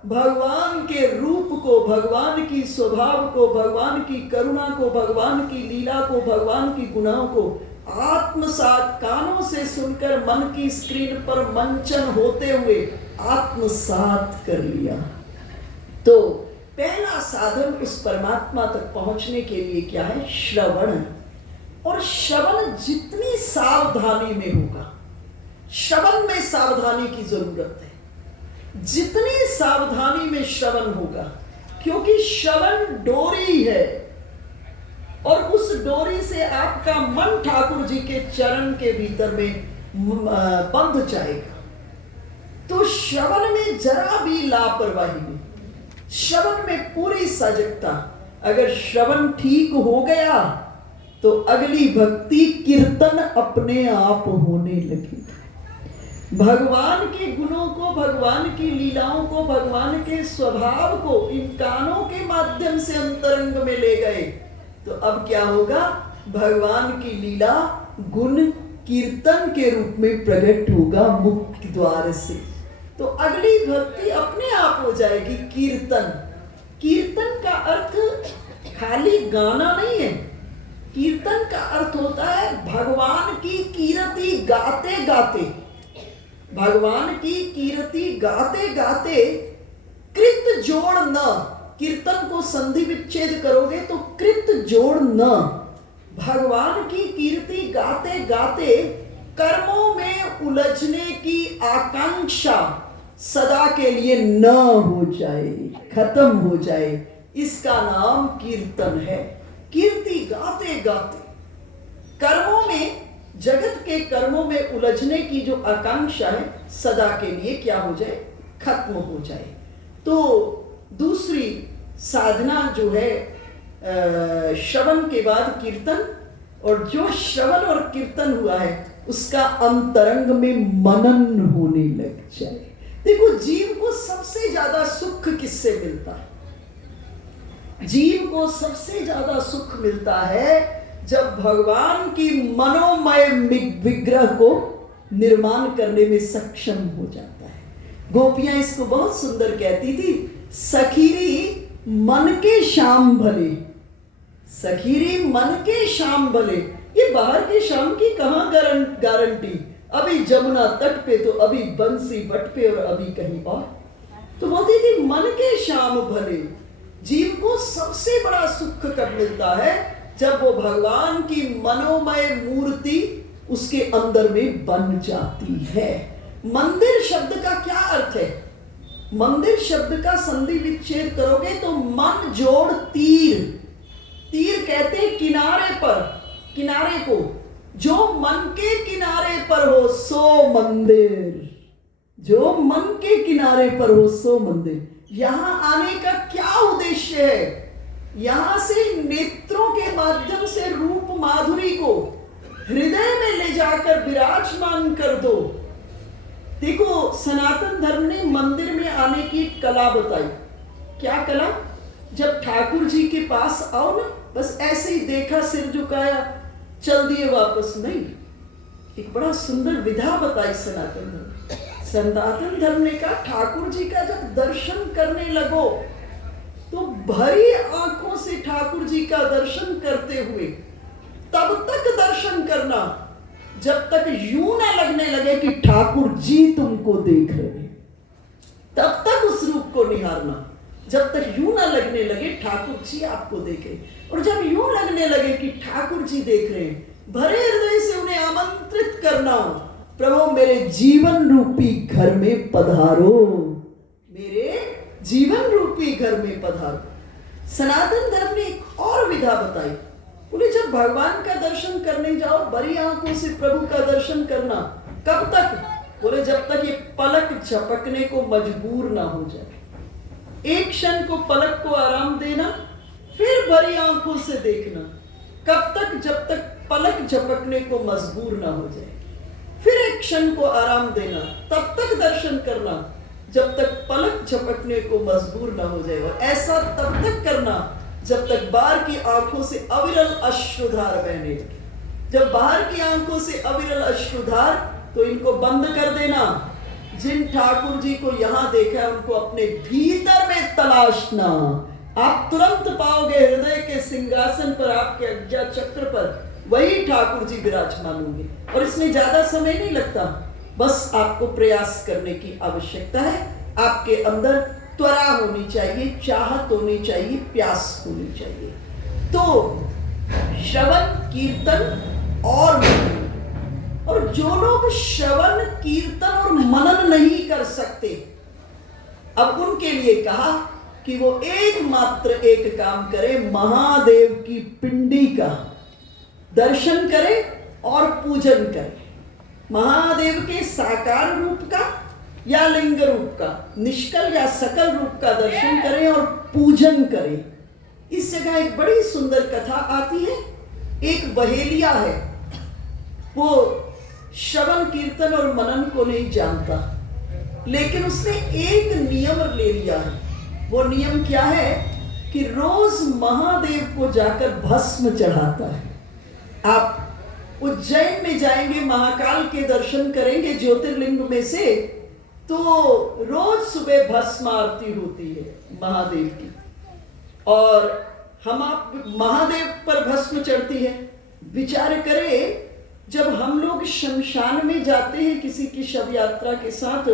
भगवान के रूप को, भगवान की स्वभाव को, भगवान की करुणा को, भगवान की लीला को, भगवान की गुणों को आत्मसात कानों से सुनकर मन की स्क्रीन पर मंचन होते हुए आत्मसात कर लिया। तो पहला साधन उस परमात्मा तक पहुंचने के लिए क्या है? श्रवण। और श्रवण जितनी सावधानी में होगा, श्रवण में सावधानी की जरूरत है। जितनी सावधानी में श्रवण होगा, क्योंकि श्रवण डोरी है और उस डोरी से आपका मन ठाकुर जी के चरण के भीतर में बंध जाएगा। तो श्रवण में जरा भी लापरवाही नहीं, श्रवण में पूरी सजगता। अगर श्रवण ठीक हो गया तो अगली भक्ति कीर्तन अपने आप होने लगी। भगवान के गुणों को, भगवान की लीलाओं को, भगवान के स्वभाव को इन कानों के माध्यम से अंतरंग में ले गए तो अब क्या होगा? भगवान की लीला गुण कीर्तन के रूप में प्रकट होगा मुख्य द्वार से। तो अगली भक्ति अपने आप हो जाएगी कीर्तन। कीर्तन का अर्थ खाली गाना नहीं है। कीर्तन का अर्थ होता है भगवान की कीर्ति गाते गाते, भगवान की कीर्ति गाते गाते कृत जोड़ न। कीर्तन को संधि विच्छेद करोगे तो कृत जोड़ न। भगवान की कीर्ति गाते गाते कर्मों में उलझने की आकांक्षा सदा के लिए न हो जाए, खत्म हो जाए, इसका नाम कीर्तन है। कीर्ति गाते गाते कर्मों में, जगत के कर्मों में उलझने की जो आकांक्षा है सदा के लिए क्या हो जाए? खत्म हो जाए। तो दूसरी साधना जो है श्रवण के बाद कीर्तन, और जो श्रवण और कीर्तन हुआ है उसका अंतरंग में मनन होने लग जाए। देखो, जीव को सबसे ज्यादा सुख किससे मिलता है? जीव को सबसे ज्यादा सुख मिलता है जब भगवान की मनोमय विग्रह को निर्माण करने में सक्षम हो जाता है। गोपियां इसको बहुत सुंदर कहती थी, सखीरी मन के श्याम भले, सखीरी मन के श्याम भले। ये बाहर के श्याम की कहां गारंटी? अभी जमुना तट पे तो अभी बंसी बट पे और अभी कहीं और। तो बोलती थी मन के श्याम भले। जीव को सबसे बड़ा सुख कब मिलता है? जब वो भगवान की मनोमय मूर्ति उसके अंदर में बन जाती है। मंदिर शब्द का क्या अर्थ है? मंदिर शब्द का संधि विच्छेद करोगे तो मन जोड़ तीर। तीर कहते हैं किनारे पर, किनारे को। जो मन के किनारे पर हो सो मंदिर, जो मन के किनारे पर हो सो मंदिर। यहां आने का क्या उद्देश्य है? यहां से नेत्रों के माध्यम से रूप माधुरी को हृदय में ले जाकर विराजमान कर दो। देखो, सनातन धर्म ने मंदिर में आने की कला बताई। क्या कला? जब ठाकुर जी के पास आओ ना, बस ऐसे ही देखा, सिर झुकाया, चल दिए वापस, नहीं। एक बड़ा सुंदर विधा बताई सनातन धर्म। सनातन धर्म ने कहा ठाकुर जी का जब दर्शन करने लगो तो भरी आंखों से ठाकुर जी का दर्शन करते हुए तब तक दर्शन करना जब तक यूं ना लगने लगे कि ठाकुर जी तुमको देख रहे हैं। तब तक उस रूप को निहारना जब तक यूं ना लगने लगे ठाकुर जी आपको देखे। और जब यूं लगने लगे कि ठाकुर जी देख रहे हैं, भरे हृदय से उन्हें आमंत्रित करना, प्रभु मेरे जीवन रूपी घर में पधारो, मेरे जीवन रूपी घर में पधारो। सनातन धर्म ने एक और विधा बताई। बोले जब भगवान का दर्शन करने जाओ, बड़ी आंखों से प्रभु का दर्शन करना। कब तक? बोले जब तक ये पलक झपकने को मजबूर ना हो जाए। एक क्षण को पलक को आराम देना, फिर बड़ी आंखों से देखना। कब तक? जब तक पलक झपकने को मजबूर ना हो जाए। फिर एक क्षण को आराम देना, तब तक दर्शन करना जब तक पलक झपकने को मजबूर ना हो जाए। और ऐसा तब तक करना जब तक बाहर की आंखों से अविरल अश्रुधार बहने लगे। जब बाहर की आंखों से अविरल अश्रुधार, तो इनको बंद कर देना। जिन ठाकुर जी को यहाँ देखा है उनको अपने भीतर में तलाशना। आप तुरंत पाओगे हृदय के सिंहासन पर, आपके अज्ञा चक्र पर वही ठाकुर जी विराजमान होंगे। और इसमें ज्यादा समय नहीं लगता, बस आपको प्रयास करने की आवश्यकता है। आपके अंदर त्वरा होनी चाहिए, चाहत होनी चाहिए, प्यास होनी चाहिए। तो श्रवण, कीर्तन और मनन। और जो लोग श्रवण, कीर्तन और मनन नहीं कर सकते, अब उनके लिए कहा कि वो एकमात्र एक काम करे, महादेव की पिंडी का दर्शन करे और पूजन करे। महादेव के साकार रूप का या लिंग रूप का, निष्कल या सकल रूप का दर्शन करें और पूजन करें। इस जगह एक बड़ी सुंदर कथा आती है। एक बहेलिया है, वो श्रवण, कीर्तन और मनन को नहीं जानता, लेकिन उसने एक नियम ले लिया है। वो नियम क्या है कि रोज महादेव को जाकर भस्म चढ़ाता है। आप उज्जैन में जाएंगे, महाकाल के दर्शन करेंगे ज्योतिर्लिंग में से, तो रोज सुबह भस्म आरती होती है महादेव की, और हम आप महादेव पर भस्म चढ़ती है। विचार करें, जब हम लोग शमशान में जाते हैं किसी की शव यात्रा के साथ,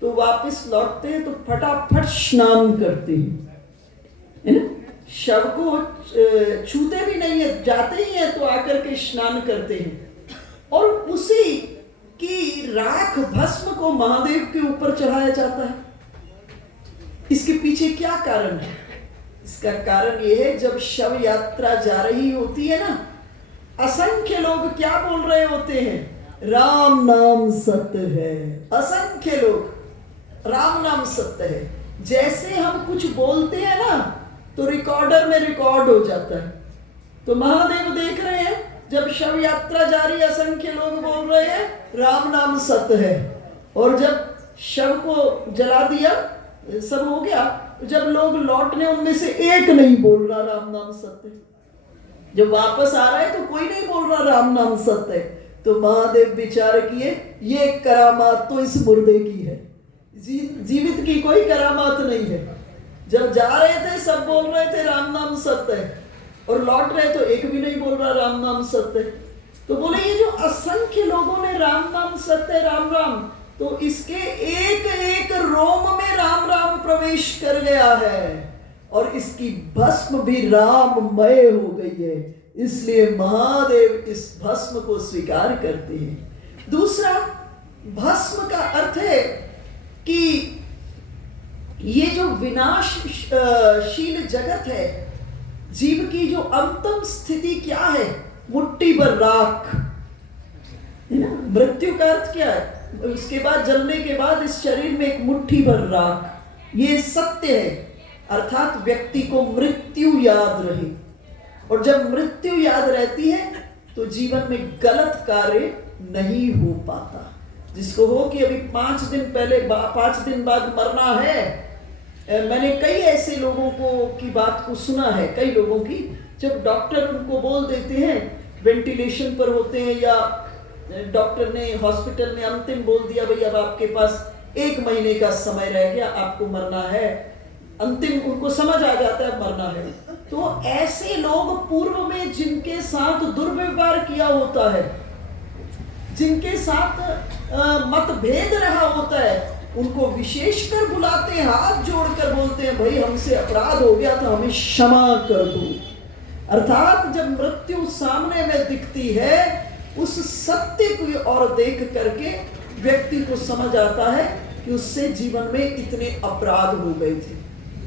तो वापस लौटते हैं तो फटाफट स्नान करते हैं, है ना। शव को छूते भी नहीं है, जाते ही है तो आकर के स्नान करते हैं, और उसी की राख भस्म को महादेव के ऊपर चढ़ाया जाता है। इसके पीछे क्या कारण है? इसका कारण यह है, जब शव यात्रा जा रही होती है ना, असंख्य लोग क्या बोल रहे होते हैं? राम नाम सत्य है। असंख्य लोग राम नाम सत्य है। जैसे हम कुछ बोलते हैं ना, तो रिकॉर्डर में रिकॉर्ड हो जाता है। तो महादेव देख रहे हैं, जब शव यात्रा जारी, असंख्य लोग बोल रहे हैं राम नाम सत्य है, और जब शव को जला दिया, सब हो गया, जब लोग लौटने, उनमें से एक नहीं बोल रहा राम नाम सत्य। जब वापस आ रहा है तो कोई नहीं बोल रहा राम नाम सत्य है। तो महादेव विचार किए, ये करामात तो इस मुर्दे की है, जीवित की कोई करामात नहीं है। जब जा रहे थे सब बोल रहे थे राम नाम सत्य है, और लौट रहे तो एक भी नहीं बोल रहा राम नाम सत्य है। तो बोले, ये जो असंख्य लोगों ने राम नाम सत्य, राम राम, तो इसके एक एक रोम में राम राम प्रवेश कर गया है, और इसकी भस्म भी राममय हो गई है। इसलिए महादेव इस भस्म को स्वीकार करते हैं। दूसरा, भस्म का अर्थ है कि ये जो विनाशशील जगत है, जीव की जो अंतिम स्थिति क्या है? मुट्ठी भर राख, है ना। मृत्यु का अर्थ क्या है? उसके बाद, जलने के बाद इस शरीर में एक मुट्ठी भर राख। ये सत्य है, अर्थात व्यक्ति को मृत्यु याद रहे, और जब मृत्यु याद रहती है तो जीवन में गलत कार्य नहीं हो पाता। जिसको हो कि अभी 5 दिन पहले, 5 दिन बाद मरना है, मैंने कई ऐसे लोगों को की बात को सुना है, कई लोगों की, जब डॉक्टर उनको बोल देते हैं, वेंटिलेशन पर होते हैं, या डॉक्टर ने हॉस्पिटल में अंतिम बोल दिया, भाई अब आपके पास 1 महीने का समय रह गया, आपको मरना है, अंतिम उनको समझ आ जाता है मरना है। तो ऐसे लोग पूर्व में जिनके साथ दुर्व्यवहार किया होता है, जिनके साथ मतभेद रहा होता है, उनको विशेषकर बुलाते हैं, हाथ जोड़कर बोलते हैं, भाई हमसे अपराध हो गया था, हमें क्षमा कर दो। अर्थात जब मृत्यु सामने में दिखती है, उस सत्य की ओर देख करके व्यक्ति को समझ आता है कि उससे जीवन में इतने अपराध हो गए थे।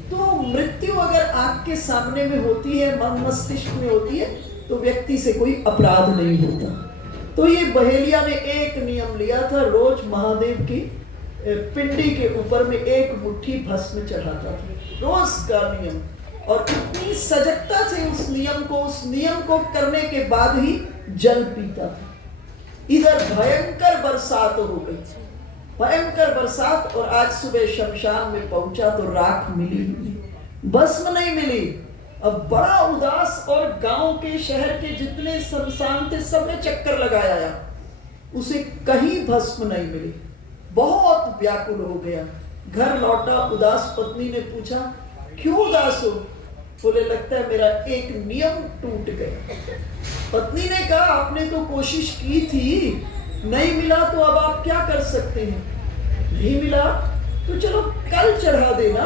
तो मृत्यु अगर आंख के सामने में होती है, मन मस्तिष्क में होती है, तो व्यक्ति से कोई अपराध नहीं होता। तो ये बहेलिया ने एक नियम लिया था, रोज महादेव की पिंडी के ऊपर में 1 मुट्ठी भस्म चढ़ाता था, रोज का नियम। और इतनी सजगता से उस नियम को करने के बाद ही जल पीता था। इधर भयंकर बरसात हो गई, भयंकर बरसात, और आज सुबह शमशान में पहुंचा तो राख मिली नहीं, भस्म नहीं मिली। अब बड़ा उदास, और गांव के, शहर के जितने शमशान थे सब में चक्कर लगाया, उसे कहीं भस्म नहीं मिली। बहुत व्याकुल हो गया। घर लौटा, उदास पत्नी ने पूछा, क्यों उदास हो? बोले, लगता है मेरा एक नियम टूट गया। पत्नी ने कहा, आपने तो कोशिश की थी, नहीं मिला तो अब आप क्या कर सकते हैं? नहीं मिला तो चलो कल चढ़ा देना,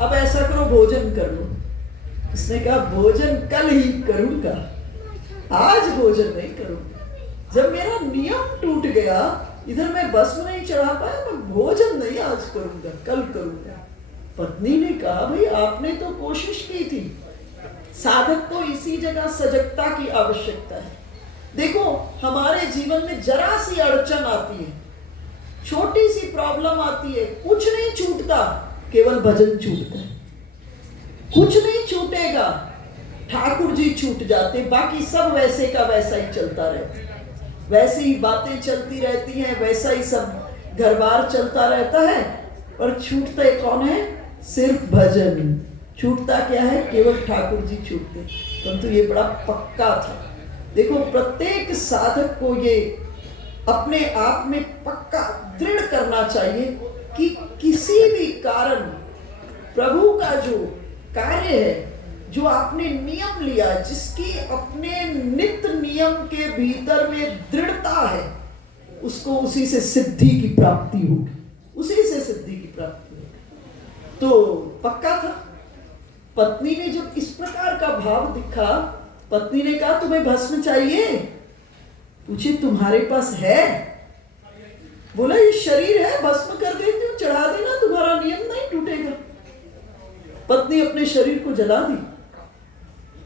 अब ऐसा करो भोजन कर लो। उसने कहा, भोजन कल ही करूंगा, आज भोजन नहीं करूंगा। जब मेरा नियम टूट गया, इधर मैं भस्म नहीं चढ़ा पाया, मैं भोजन नहीं आज करूंगा, कल करूंगा। पत्नी ने कहा, भाई आपने तो कोशिश की थी। साधक को इसी जगह सजगता की आवश्यकता है। देखो, हमारे जीवन में जरा सी अड़चन आती है, छोटी सी प्रॉब्लम आती है, कुछ नहीं छूटता, केवल भजन छूटता है। कुछ नहीं छूटेगा, ठाकुर जी छूट जाते, बाकी सब वैसे का वैसा ही चलता रहता है, वैसी ही बातें चलती रहती हैं, वैसा ही सब घर बार चलता रहता है। पर छूटता कौन है? सिर्फ भजन। छूटता क्या है? केवल ठाकुर जी छूटते। परंतु ये बड़ा पक्का था। देखो, प्रत्येक साधक को ये अपने आप में पक्का दृढ़ करना चाहिए कि किसी भी कारण प्रभु का जो कार्य है, जो आपने नियम लिया, जिसकी अपने नित्य नियम के भीतर में दृढ़ता है, उसको उसी से सिद्धि की प्राप्ति होगी, उसी से सिद्धि की प्राप्ति होगी। तो पक्का था। पत्नी ने जब इस प्रकार का भाव दिखा, पत्नी ने कहा, तुम्हें भस्म चाहिए? पूछे, तुम्हारे पास है? बोला, ये शरीर है, भस्म कर देती हूँ, चढ़ा देना, तुम्हारा नियम नहीं टूटेगा। पत्नी अपने शरीर को जला दी,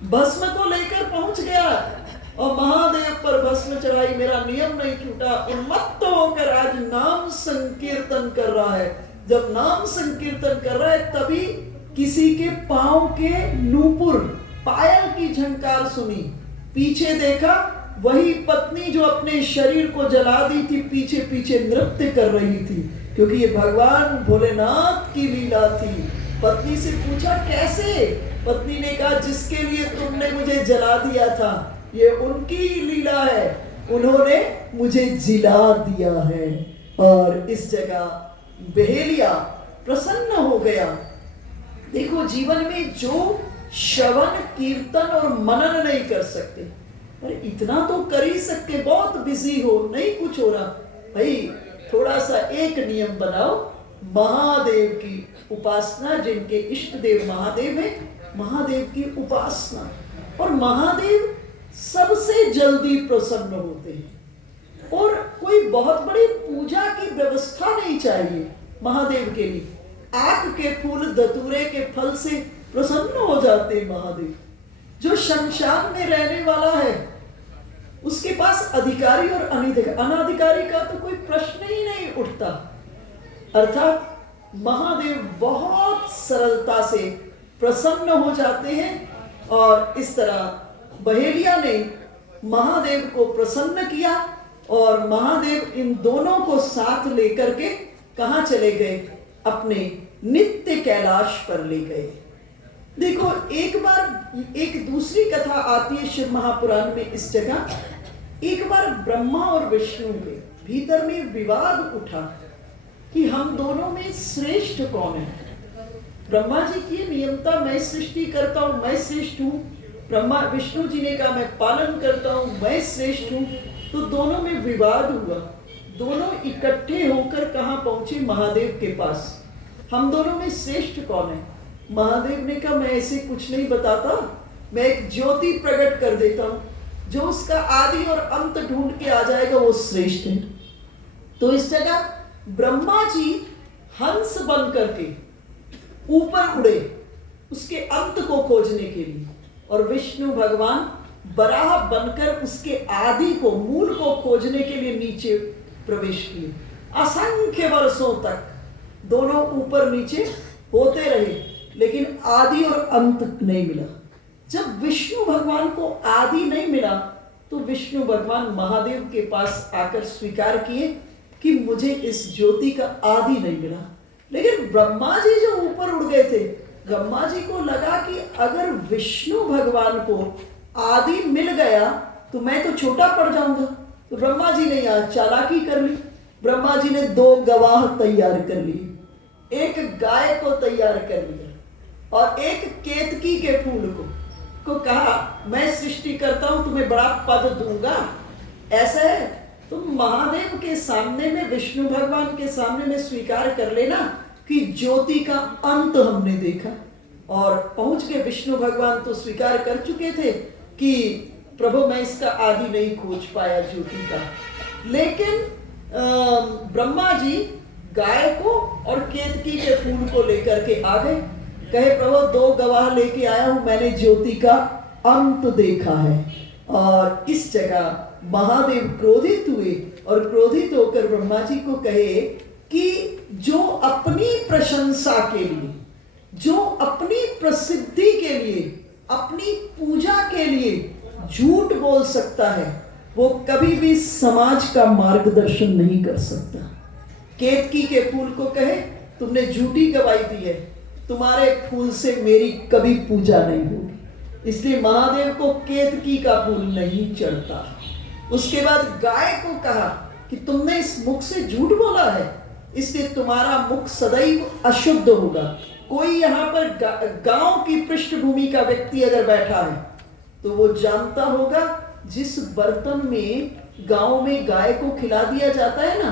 भस्म को लेकर पहुंच गया और महादेव पर भस्म चढ़ाई, मेरा नियम नहीं टूटा। उन्मत्त होकर आज नाम संकीर्तन कर रहा है। जब नाम संकीर्तन कर रहा है, तभी किसी के पांव के नूपुर, पायल की झंकार सुनी। पीछे देखा, वही पत्नी जो अपने शरीर को जला दी थी, पीछे पीछे नृत्य कर रही थी, क्योंकि ये भगवान भोलेनाथ की लीला थी। पत्नी से पूछा, कैसे? पत्नी ने कहा, जिसके लिए तुमने मुझे जला दिया था, ये उनकी लीला है, उन्होंने मुझे जिला दिया है। और इस जगह बहेलिया प्रसन्न हो गया। देखो, जीवन में जो श्रवण, कीर्तन और मनन नहीं कर सकते, अरे इतना तो कर ही सकते, बहुत बिजी हो, नहीं कुछ हो रहा, भाई थोड़ा सा एक नियम बनाओ, महादेव की उपासना, जिनके इष्ट देव महादेव है, महादेव की उपासना। और महादेव सबसे जल्दी प्रसन्न होते हैं, और कोई बहुत बड़ी पूजा की व्यवस्था नहीं चाहिए महादेव के लिए। आक के फूल, धतूरे के फल से प्रसन्न हो जाते हैं महादेव। जो शमशान में रहने वाला है, उसके पास अधिकारी और अनाधिकारी का तो कोई प्रश्न ही नहीं उठता। अर्थात महादेव बहुत सरलता से प्रसन्न हो जाते हैं। और इस तरह बहेलिया ने महादेव को प्रसन्न किया, और महादेव इन दोनों को साथ लेकर के कहाँ चले गए? अपने नित्य कैलाश पर ले गए। देखो, एक बार एक दूसरी कथा आती है शिव महापुराण में इस जगह। एक बार ब्रह्मा और विष्णु के भीतर में विवाद उठा कि हम दोनों में श्रेष्ठ कौन है। ब्रह्मा जी की नियमता, मैं सृष्टि करता हूं, मैं श्रेष्ठ हूं। ब्रह्मा विष्णु जी ने कहा, मैं पालन करता हूं, मैं श्रेष्ठ हूं। तो दोनों में विवाद हुआ। दोनों इकट्ठे होकर कहां पहुंचे? महादेव के पास। हम दोनों में श्रेष्ठ कौन है? महादेव ने कहा, मैं ऐसे कुछ नहीं बताता, मैं एक ज्योति प्रकट कर देता हूं, जो उसका आदि और अंत ढूंढ के आ जाएगा, वो श्रेष्ठ है। तो इस जगह ब्रह्मा जी हंस बन करके ऊपर उड़े उसके अंत को खोजने के लिए, और विष्णु भगवान बराह बनकर उसके आदि को, मूल को खोजने के लिए नीचे प्रवेश किए। असंख्य वर्षों तक दोनों ऊपर नीचे होते रहे, लेकिन आदि और अंत नहीं मिला। जब विष्णु भगवान को आदि नहीं मिला, तो विष्णु भगवान महादेव के पास आकर स्वीकार किए कि मुझे इस ज्योति का आदि नहीं मिला। लेकिन ब्रह्मा जी जो ऊपर उड़ गए थे, ब्रह्मा जी को लगा कि अगर विष्णु भगवान को आदि मिल गया तो मैं तो छोटा पड़ जाऊंगा। तो ब्रह्मा जी ने यहाँ चालाकी कर ली। ब्रह्मा जी ने 2 गवाह तैयार कर लिए, एक गाय को तैयार कर लिया और एक केतकी के फूल को कहा मैं सृष्टि करता हूं, तुम्हें बड़ा पद दूंगा। ऐसा है तुम महादेव के सामने में, विष्णु भगवान के सामने में स्वीकार कर लेना कि ज्योति का अंत हमने देखा। और पहुंच के विष्णु भगवान तो स्वीकार कर चुके थे कि प्रभु मैं इसका आदि नहीं खोज पाया ज्योति का, लेकिन ब्रह्मा जी गाय को और केतकी के फूल को लेकर के आ गए। कहे प्रभु 2 गवाह लेके आया हूं, मैंने ज्योति का अंत देखा है। और इस जगह महादेव क्रोधित हुए और क्रोधित होकर ब्रह्मा जी को कहे कि जो अपनी प्रशंसा के लिए, जो अपनी प्रसिद्धि के लिए, अपनी पूजा के लिए झूठ बोल सकता है, वो कभी भी समाज का मार्गदर्शन नहीं कर सकता। केतकी के फूल को कहे तुमने झूठी गवाही दी है, तुम्हारे फूल से मेरी कभी पूजा नहीं होगी, इसलिए महादेव को केतकी का फूल नहीं चढ़ता। उसके बाद गाय को कहा कि तुमने इस मुख से झूठ बोला है, इसलिए तुम्हारा मुख सदैव अशुद्ध होगा। कोई यहाँ पर गांव की पृष्ठभूमि का व्यक्ति अगर बैठा है तो वो जानता होगा जिस बर्तन में गांव में गाय को खिला दिया जाता है ना,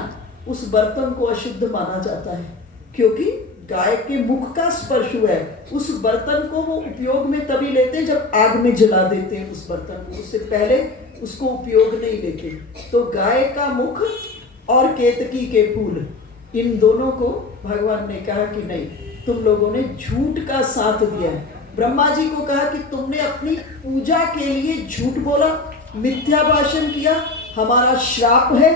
उस बर्तन को अशुद्ध माना जाता है, क्योंकि गाय के मुख का स्पर्श हुआ है। उस बर्तन को वो उपयोग में तभी लेते हैं जब आग में जला देते हैं उस बर्तन को, उससे पहले उसको उपयोग नहीं लेते। तो गाय का मुख और केतकी के फूल, इन दोनों को भगवान ने कहा कि नहीं, तुम लोगों ने झूठ का साथ दिया है। ब्रह्मा जी को कहा कि तुमने अपनी पूजा के लिए झूठ बोला, मिथ्या भाषण किया, हमारा श्राप है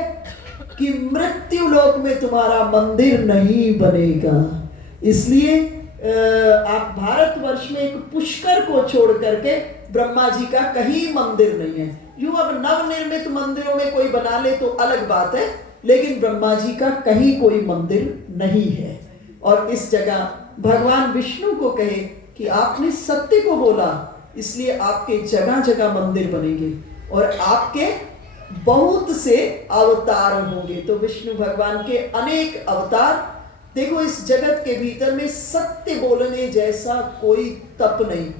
कि मृत्यु लोक में तुम्हारा मंदिर नहीं बनेगा। इसलिए आप भारतवर्ष में एक पुष्कर को छोड़ करके ब्रह्मा जी का कहीं मंदिर नहीं है। यूं अब नवनिर्मित मंदिरों में कोई बना ले तो अलग बात है, लेकिन ब्रह्मा जी का कहीं कोई मंदिर नहीं है। और इस जगह भगवान विष्णु को कहे कि आपने सत्य को बोला, इसलिए आपके जगह जगह मंदिर बनेंगे और आपके बहुत से अवतार होंगे। तो विष्णु भगवान के अनेक अवतार। देखो इस जगत के भीतर में सत्य बोलने जैसा कोई तप नहीं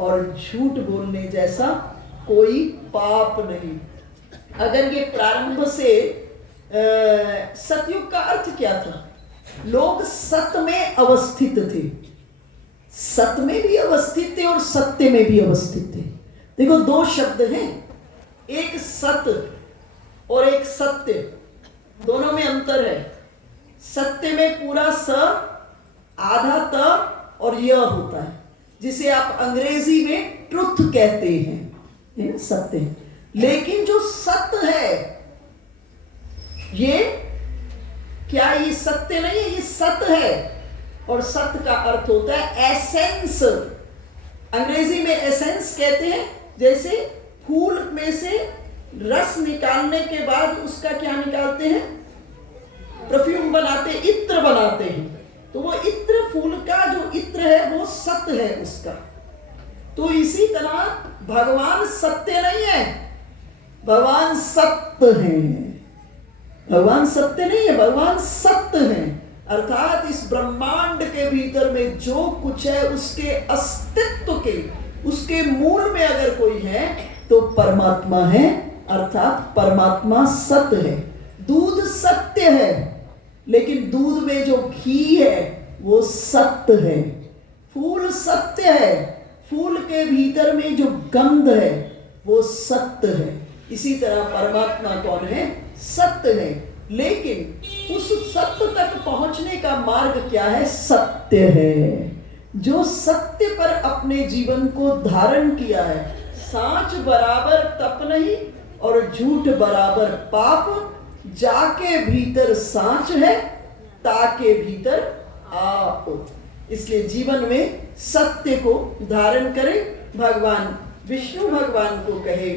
और झूठ बोलने जैसा कोई पाप नहीं। अगर ये प्रारंभ से सतयुग का अर्थ क्या था? लोग सत में अवस्थित थे, सत में भी अवस्थित थे और सत्य में भी अवस्थित थे। देखो 2 शब्द हैं, एक सत और एक सत्य, दोनों में अंतर है। सत्य में पूरा स, आधा त और य होता है, जिसे आप अंग्रेजी में ट्रुथ कहते हैं, सत्य। लेकिन जो सत्य है ये क्या, ये सत्य नहीं है, ये सत्य है। और सत्य का अर्थ होता है एसेंस। अंग्रेजी में एसेंस कहते हैं, जैसे फूल में से रस निकालने के बाद उसका क्या निकालते हैं, परफ्यूम बनाते, इत्र बनाते हैं। तो वो इत्र, फूल का जो इत्र है वो सत्य है उसका। तो इसी तरह भगवान सत्य नहीं है, भगवान सत्य है। भगवान सत्य नहीं है, भगवान सत्य है। अर्थात इस ब्रह्मांड के भीतर में जो कुछ है उसके अस्तित्व के, उसके मूल में अगर कोई है तो परमात्मा है, अर्थात परमात्मा सत्य है। दूध सत्य है, लेकिन दूध में जो घी है वो सत्य है। फूल सत्य है, फूल के भीतर में जो गंध है वो सत्य है। इसी तरह परमात्मा कौन है? सत्य है। लेकिन उस सत्य तक पहुंचने का मार्ग क्या है? सत्य है। जो सत्य पर अपने जीवन को धारण किया है, सांच बराबर तप नहीं और झूठ बराबर पाप, जाके भीतर सांच है ताके भीतर आप। इसलिए जीवन में सत्य को धारण करें। भगवान विष्णु भगवान को कहे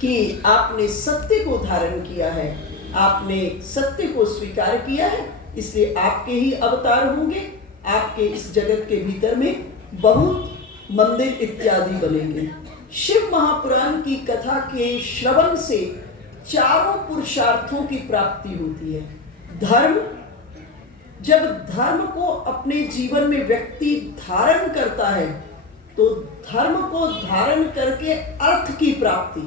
कि आपने सत्य को धारण किया है, आपने सत्य को स्वीकार किया है, इसलिए आपके ही अवतार होंगे। आपके इस जगत के भीतर में बहुत मंदिर इत्यादि बनेंगे। शिव महापुराण की कथा के श्रवण से चारों पुरुषार्थों की प्राप्ति होती है। धर्म, जब धर्म को अपने जीवन में व्यक्ति धारण करता है तो धर्म को धारण करके अर्थ की प्राप्ति,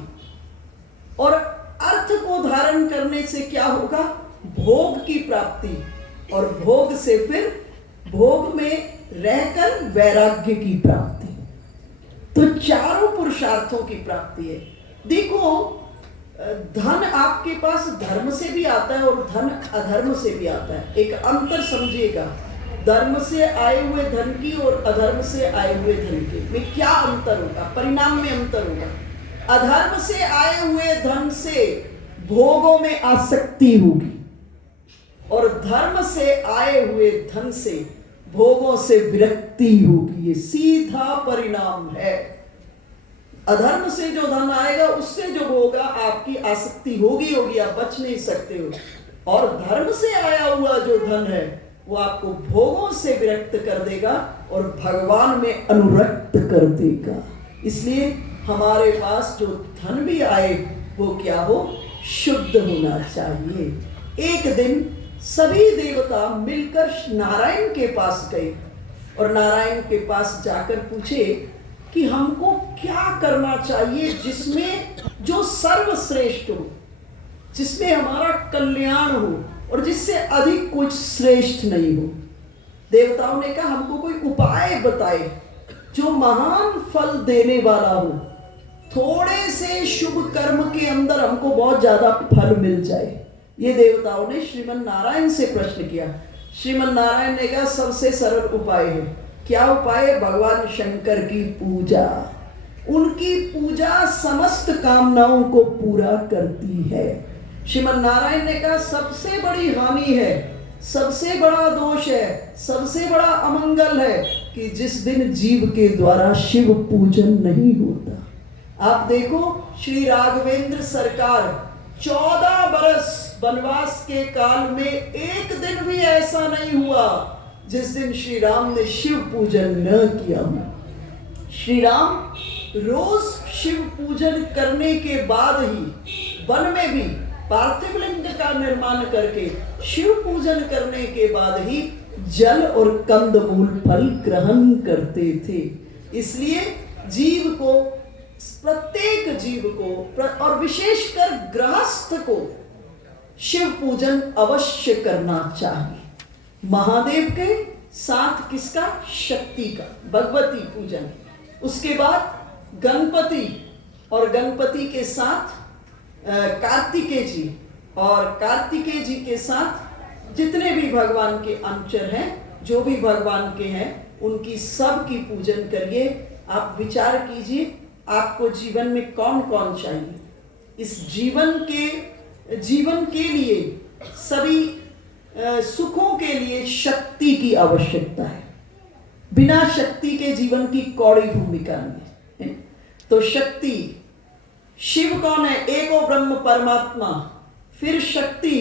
और अर्थ को धारण करने से क्या होगा? भोग की प्राप्ति, और भोग से फिर भोग में रहकर वैराग्य की प्राप्ति। तो चारों पुरुषार्थों की प्राप्ति है। देखो, धन आपके पास धर्म से भी आता है और धन अधर्म से भी आता है। एक अंतर समझिएगा, धर्म से आए हुए धन की और अधर्म से आए हुए धन के में क्या अंतर होगा? परिणाम में अंतर होगा। अधर्म से आए हुए धन से भोगों में आसक्ति होगी, और धर्म से आए हुए धन से भोगों से विरक्ति होगी। ये सीधा परिणाम है। अधर्म से जो धन आएगा उससे जो होगा आपकी आसक्ति होगी, आप बच नहीं सकते हो। और धर्म से आया हुआ जो धन है वो आपको भोगों से विरक्त कर देगा और भगवान में अनुरक्त कर देगा। इसलिए हमारे पास जो धन भी आए वो क्या हो? शुद्ध होना चाहिए। एक दिन सभी देवता मिलकर नारायण के पास गए और नारायण के पास जाकर पूछे कि हमको क्या करना चाहिए जिसमें जो सर्वश्रेष्ठ हो, जिसमें हमारा कल्याण हो और जिससे अधिक कुछ श्रेष्ठ नहीं हो। देवताओं ने कहा हमको कोई उपाय बताए जो महान फल देने वाला हो, थोड़े से शुभ कर्म के अंदर हमको बहुत ज्यादा फल मिल जाए। ये देवताओं ने श्रीमन नारायण से प्रश्न किया। श्रीमन नारायण ने कहा सबसे सरल उपाय है। क्या उपाय है? भगवान शंकर की पूजा। उनकी पूजा समस्त कामनाओं को पूरा करती है। श्रीमन नारायण ने कहा सबसे बड़ी हानि है, सबसे बड़ा दोष है, सबसे बड़ा अमंगल है कि जिस दिन जीव के द्वारा शिव पूजन नहीं होता। आप देखो, श्री राघवेंद्र सरकार 14 बरस वनवास के काल में एक दिन भी ऐसा नहीं हुआ जिस दिन श्री राम ने शिव पूजन न किया हो। श्री राम रोज शिव पूजन करने के बाद ही वन में भी पार्थिव लिंग का निर्माण करके शिव पूजन करने के बाद ही जल और कंदमूल फल ग्रहण करते थे। इसलिए जीव को, प्रत्येक जीव को और विशेषकर गृहस्थ को शिव पूजन अवश्य करना चाहिए। महादेव के साथ किसका? शक्ति का, भगवती पूजन। उसके बाद गणपति, और गणपति के साथ कार्तिकेय जी, और कार्तिकेय जी के साथ जितने भी भगवान के अनुचर हैं, जो भी भगवान के हैं, उनकी सब की पूजन करिए। आप विचार कीजिए आपको जीवन में कौन कौन चाहिए। इस जीवन के लिए, सभी सुखों के लिए शक्ति की आवश्यकता है। बिना शक्ति के जीवन की कौड़ी भूमिका नहीं है। तो शक्ति, शिव कौन है? एको ब्रह्म परमात्मा, फिर शक्ति,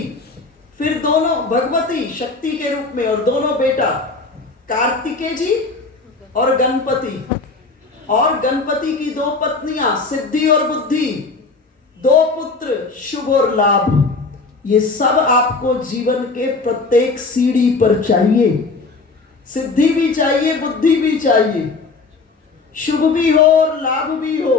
फिर दोनों भगवती शक्ति के रूप में, और दोनों बेटा कार्तिकेय जी और गणपति, और गणपति की 2 पत्नियां सिद्धि और बुद्धि, 2 पुत्र शुभ और लाभ। ये सब आपको जीवन के प्रत्येक सीढ़ी पर चाहिए। सिद्धि भी चाहिए, बुद्धि भी चाहिए, शुभ भी हो और लाभ भी हो।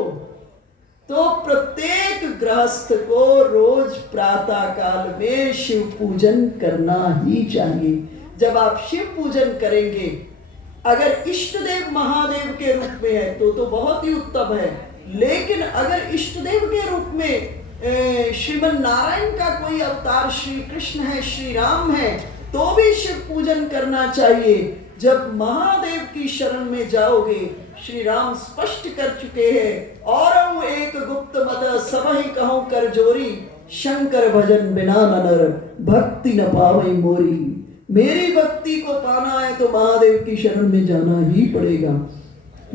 तो प्रत्येक गृहस्थ को रोज प्रातः काल में शिव पूजन करना ही चाहिए। जब आप शिव पूजन करेंगे, अगर इष्ट देव महादेव के रूप में है तो बहुत ही उत्तम है। लेकिन अगर इष्ट देव के रूप में श्रीमन नारायण का कोई अवतार, श्री कृष्ण है, श्री राम है, तो भी शिव पूजन करना चाहिए। जब महादेव की शरण में जाओगे, श्री राम स्पष्ट कर चुके हैं, और एक गुप्त मत सब ही कहूं कर जोरी, शंकर भजन बिना नर भक्ति न पावे मोरी। मेरी भक्ति को पाना है तो महादेव की शरण में जाना ही पड़ेगा।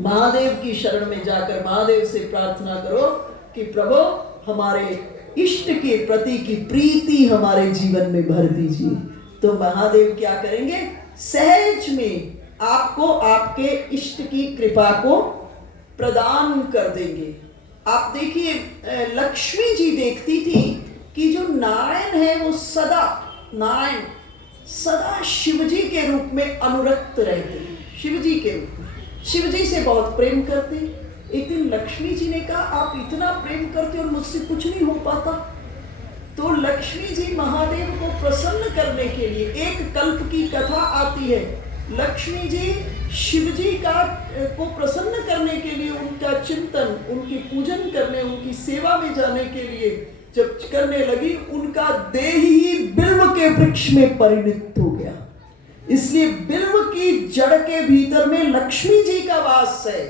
महादेव की शरण में जाकर महादेव से प्रार्थना करो कि प्रभु हमारे इष्ट के प्रति की प्रीति हमारे जीवन में भर दीजिए। तो महादेव क्या करेंगे? सहज में आपको आपके इष्ट की कृपा को प्रदान कर देंगे। आप देखिए, लक्ष्मी जी देखती थी कि जो नारायण है वो सदा, नारायण सदा शिवजी के रूप में अनुरक्त रहते हैं, शिवजी के रूप में, शिवजी से बहुत प्रेम करते हैं। एक दिन लक्ष्मी जी ने कहा आप इतना प्रेम करते और मुझसे कुछ नहीं हो पाता। तो लक्ष्मी जी महादेव को प्रसन्न करने के लिए, एक कल्प की कथा आती है, लक्ष्मी जी शिवजी को प्रसन्न करने के लिए उनका चिंतन, उनकी पूजन करने, उनकी सेवा में जाने के लिए जब करने लगी, उनका देह ही बिल्व के वृक्ष में परिणत हो गया। इसलिए बिल्व की जड़ के भीतर में लक्ष्मी जी का वास है।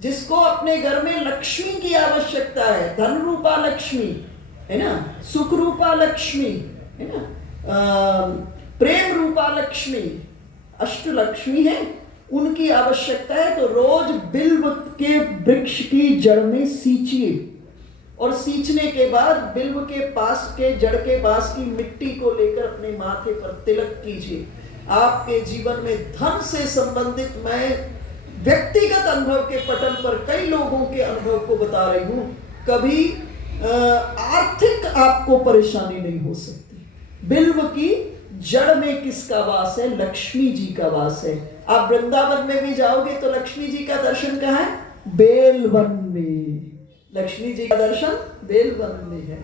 जिसको अपने घर में लक्ष्मी की आवश्यकता है, धन रूपा लक्ष्मी है ना, सुख रूपा लक्ष्मी है ना, प्रेम रूपा लक्ष्मी, अष्ट लक्ष्मी है, उनकी आवश्यकता है, तो रोज बिल्व के वृक्ष की जड़ में सींचिए और सींचने के बाद बिल्व के पास के जड़ के पास की मिट्टी को लेकर अपने माथे पर तिलक कीजिए। आपके जीवन में धन से संबंधित मैं व्यक्तिगत अनुभव के पटल पर कई लोगों के अनुभव को बता रही हूं, कभी आर्थिक आपको परेशानी नहीं हो सकती। बिल्व की जड़ में किसका वास है? लक्ष्मी जी का वास है। आप वृंदावन में भी जाओगे तो लक्ष्मी जी का दर्शन कहाँ है? बेलवन में। लक्ष्मी जी का दर्शन बेलवन में है।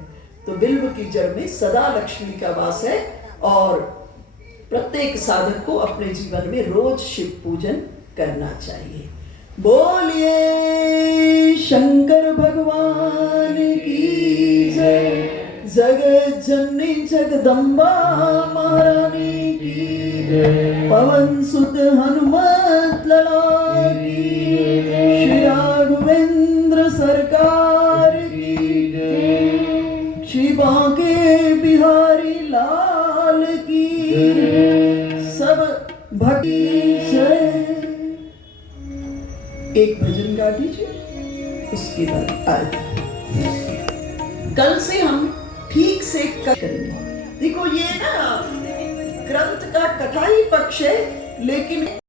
तो बिल्व की जड़ में सदा लक्ष्मी का वास है और प्रत्येक साधक को अपने जीवन में रोज शिव पूजन करना चाहिए। बोलिए शंकर भगवान की जय, जगत जननी जगदम्बा महारानी की जय, पवन सुत हनुमत लाला की जय, श्री राघवेंद्र सरकार की जय, श्री बांके बिहारी लाल की जय, सब भक्ति जय। एक भजन गा दीजिए, उसके बाद आरती। कल से हम ठीक से करेंगे। देखो ये ना ग्रंथ का कथा ही पक्ष है, लेकिन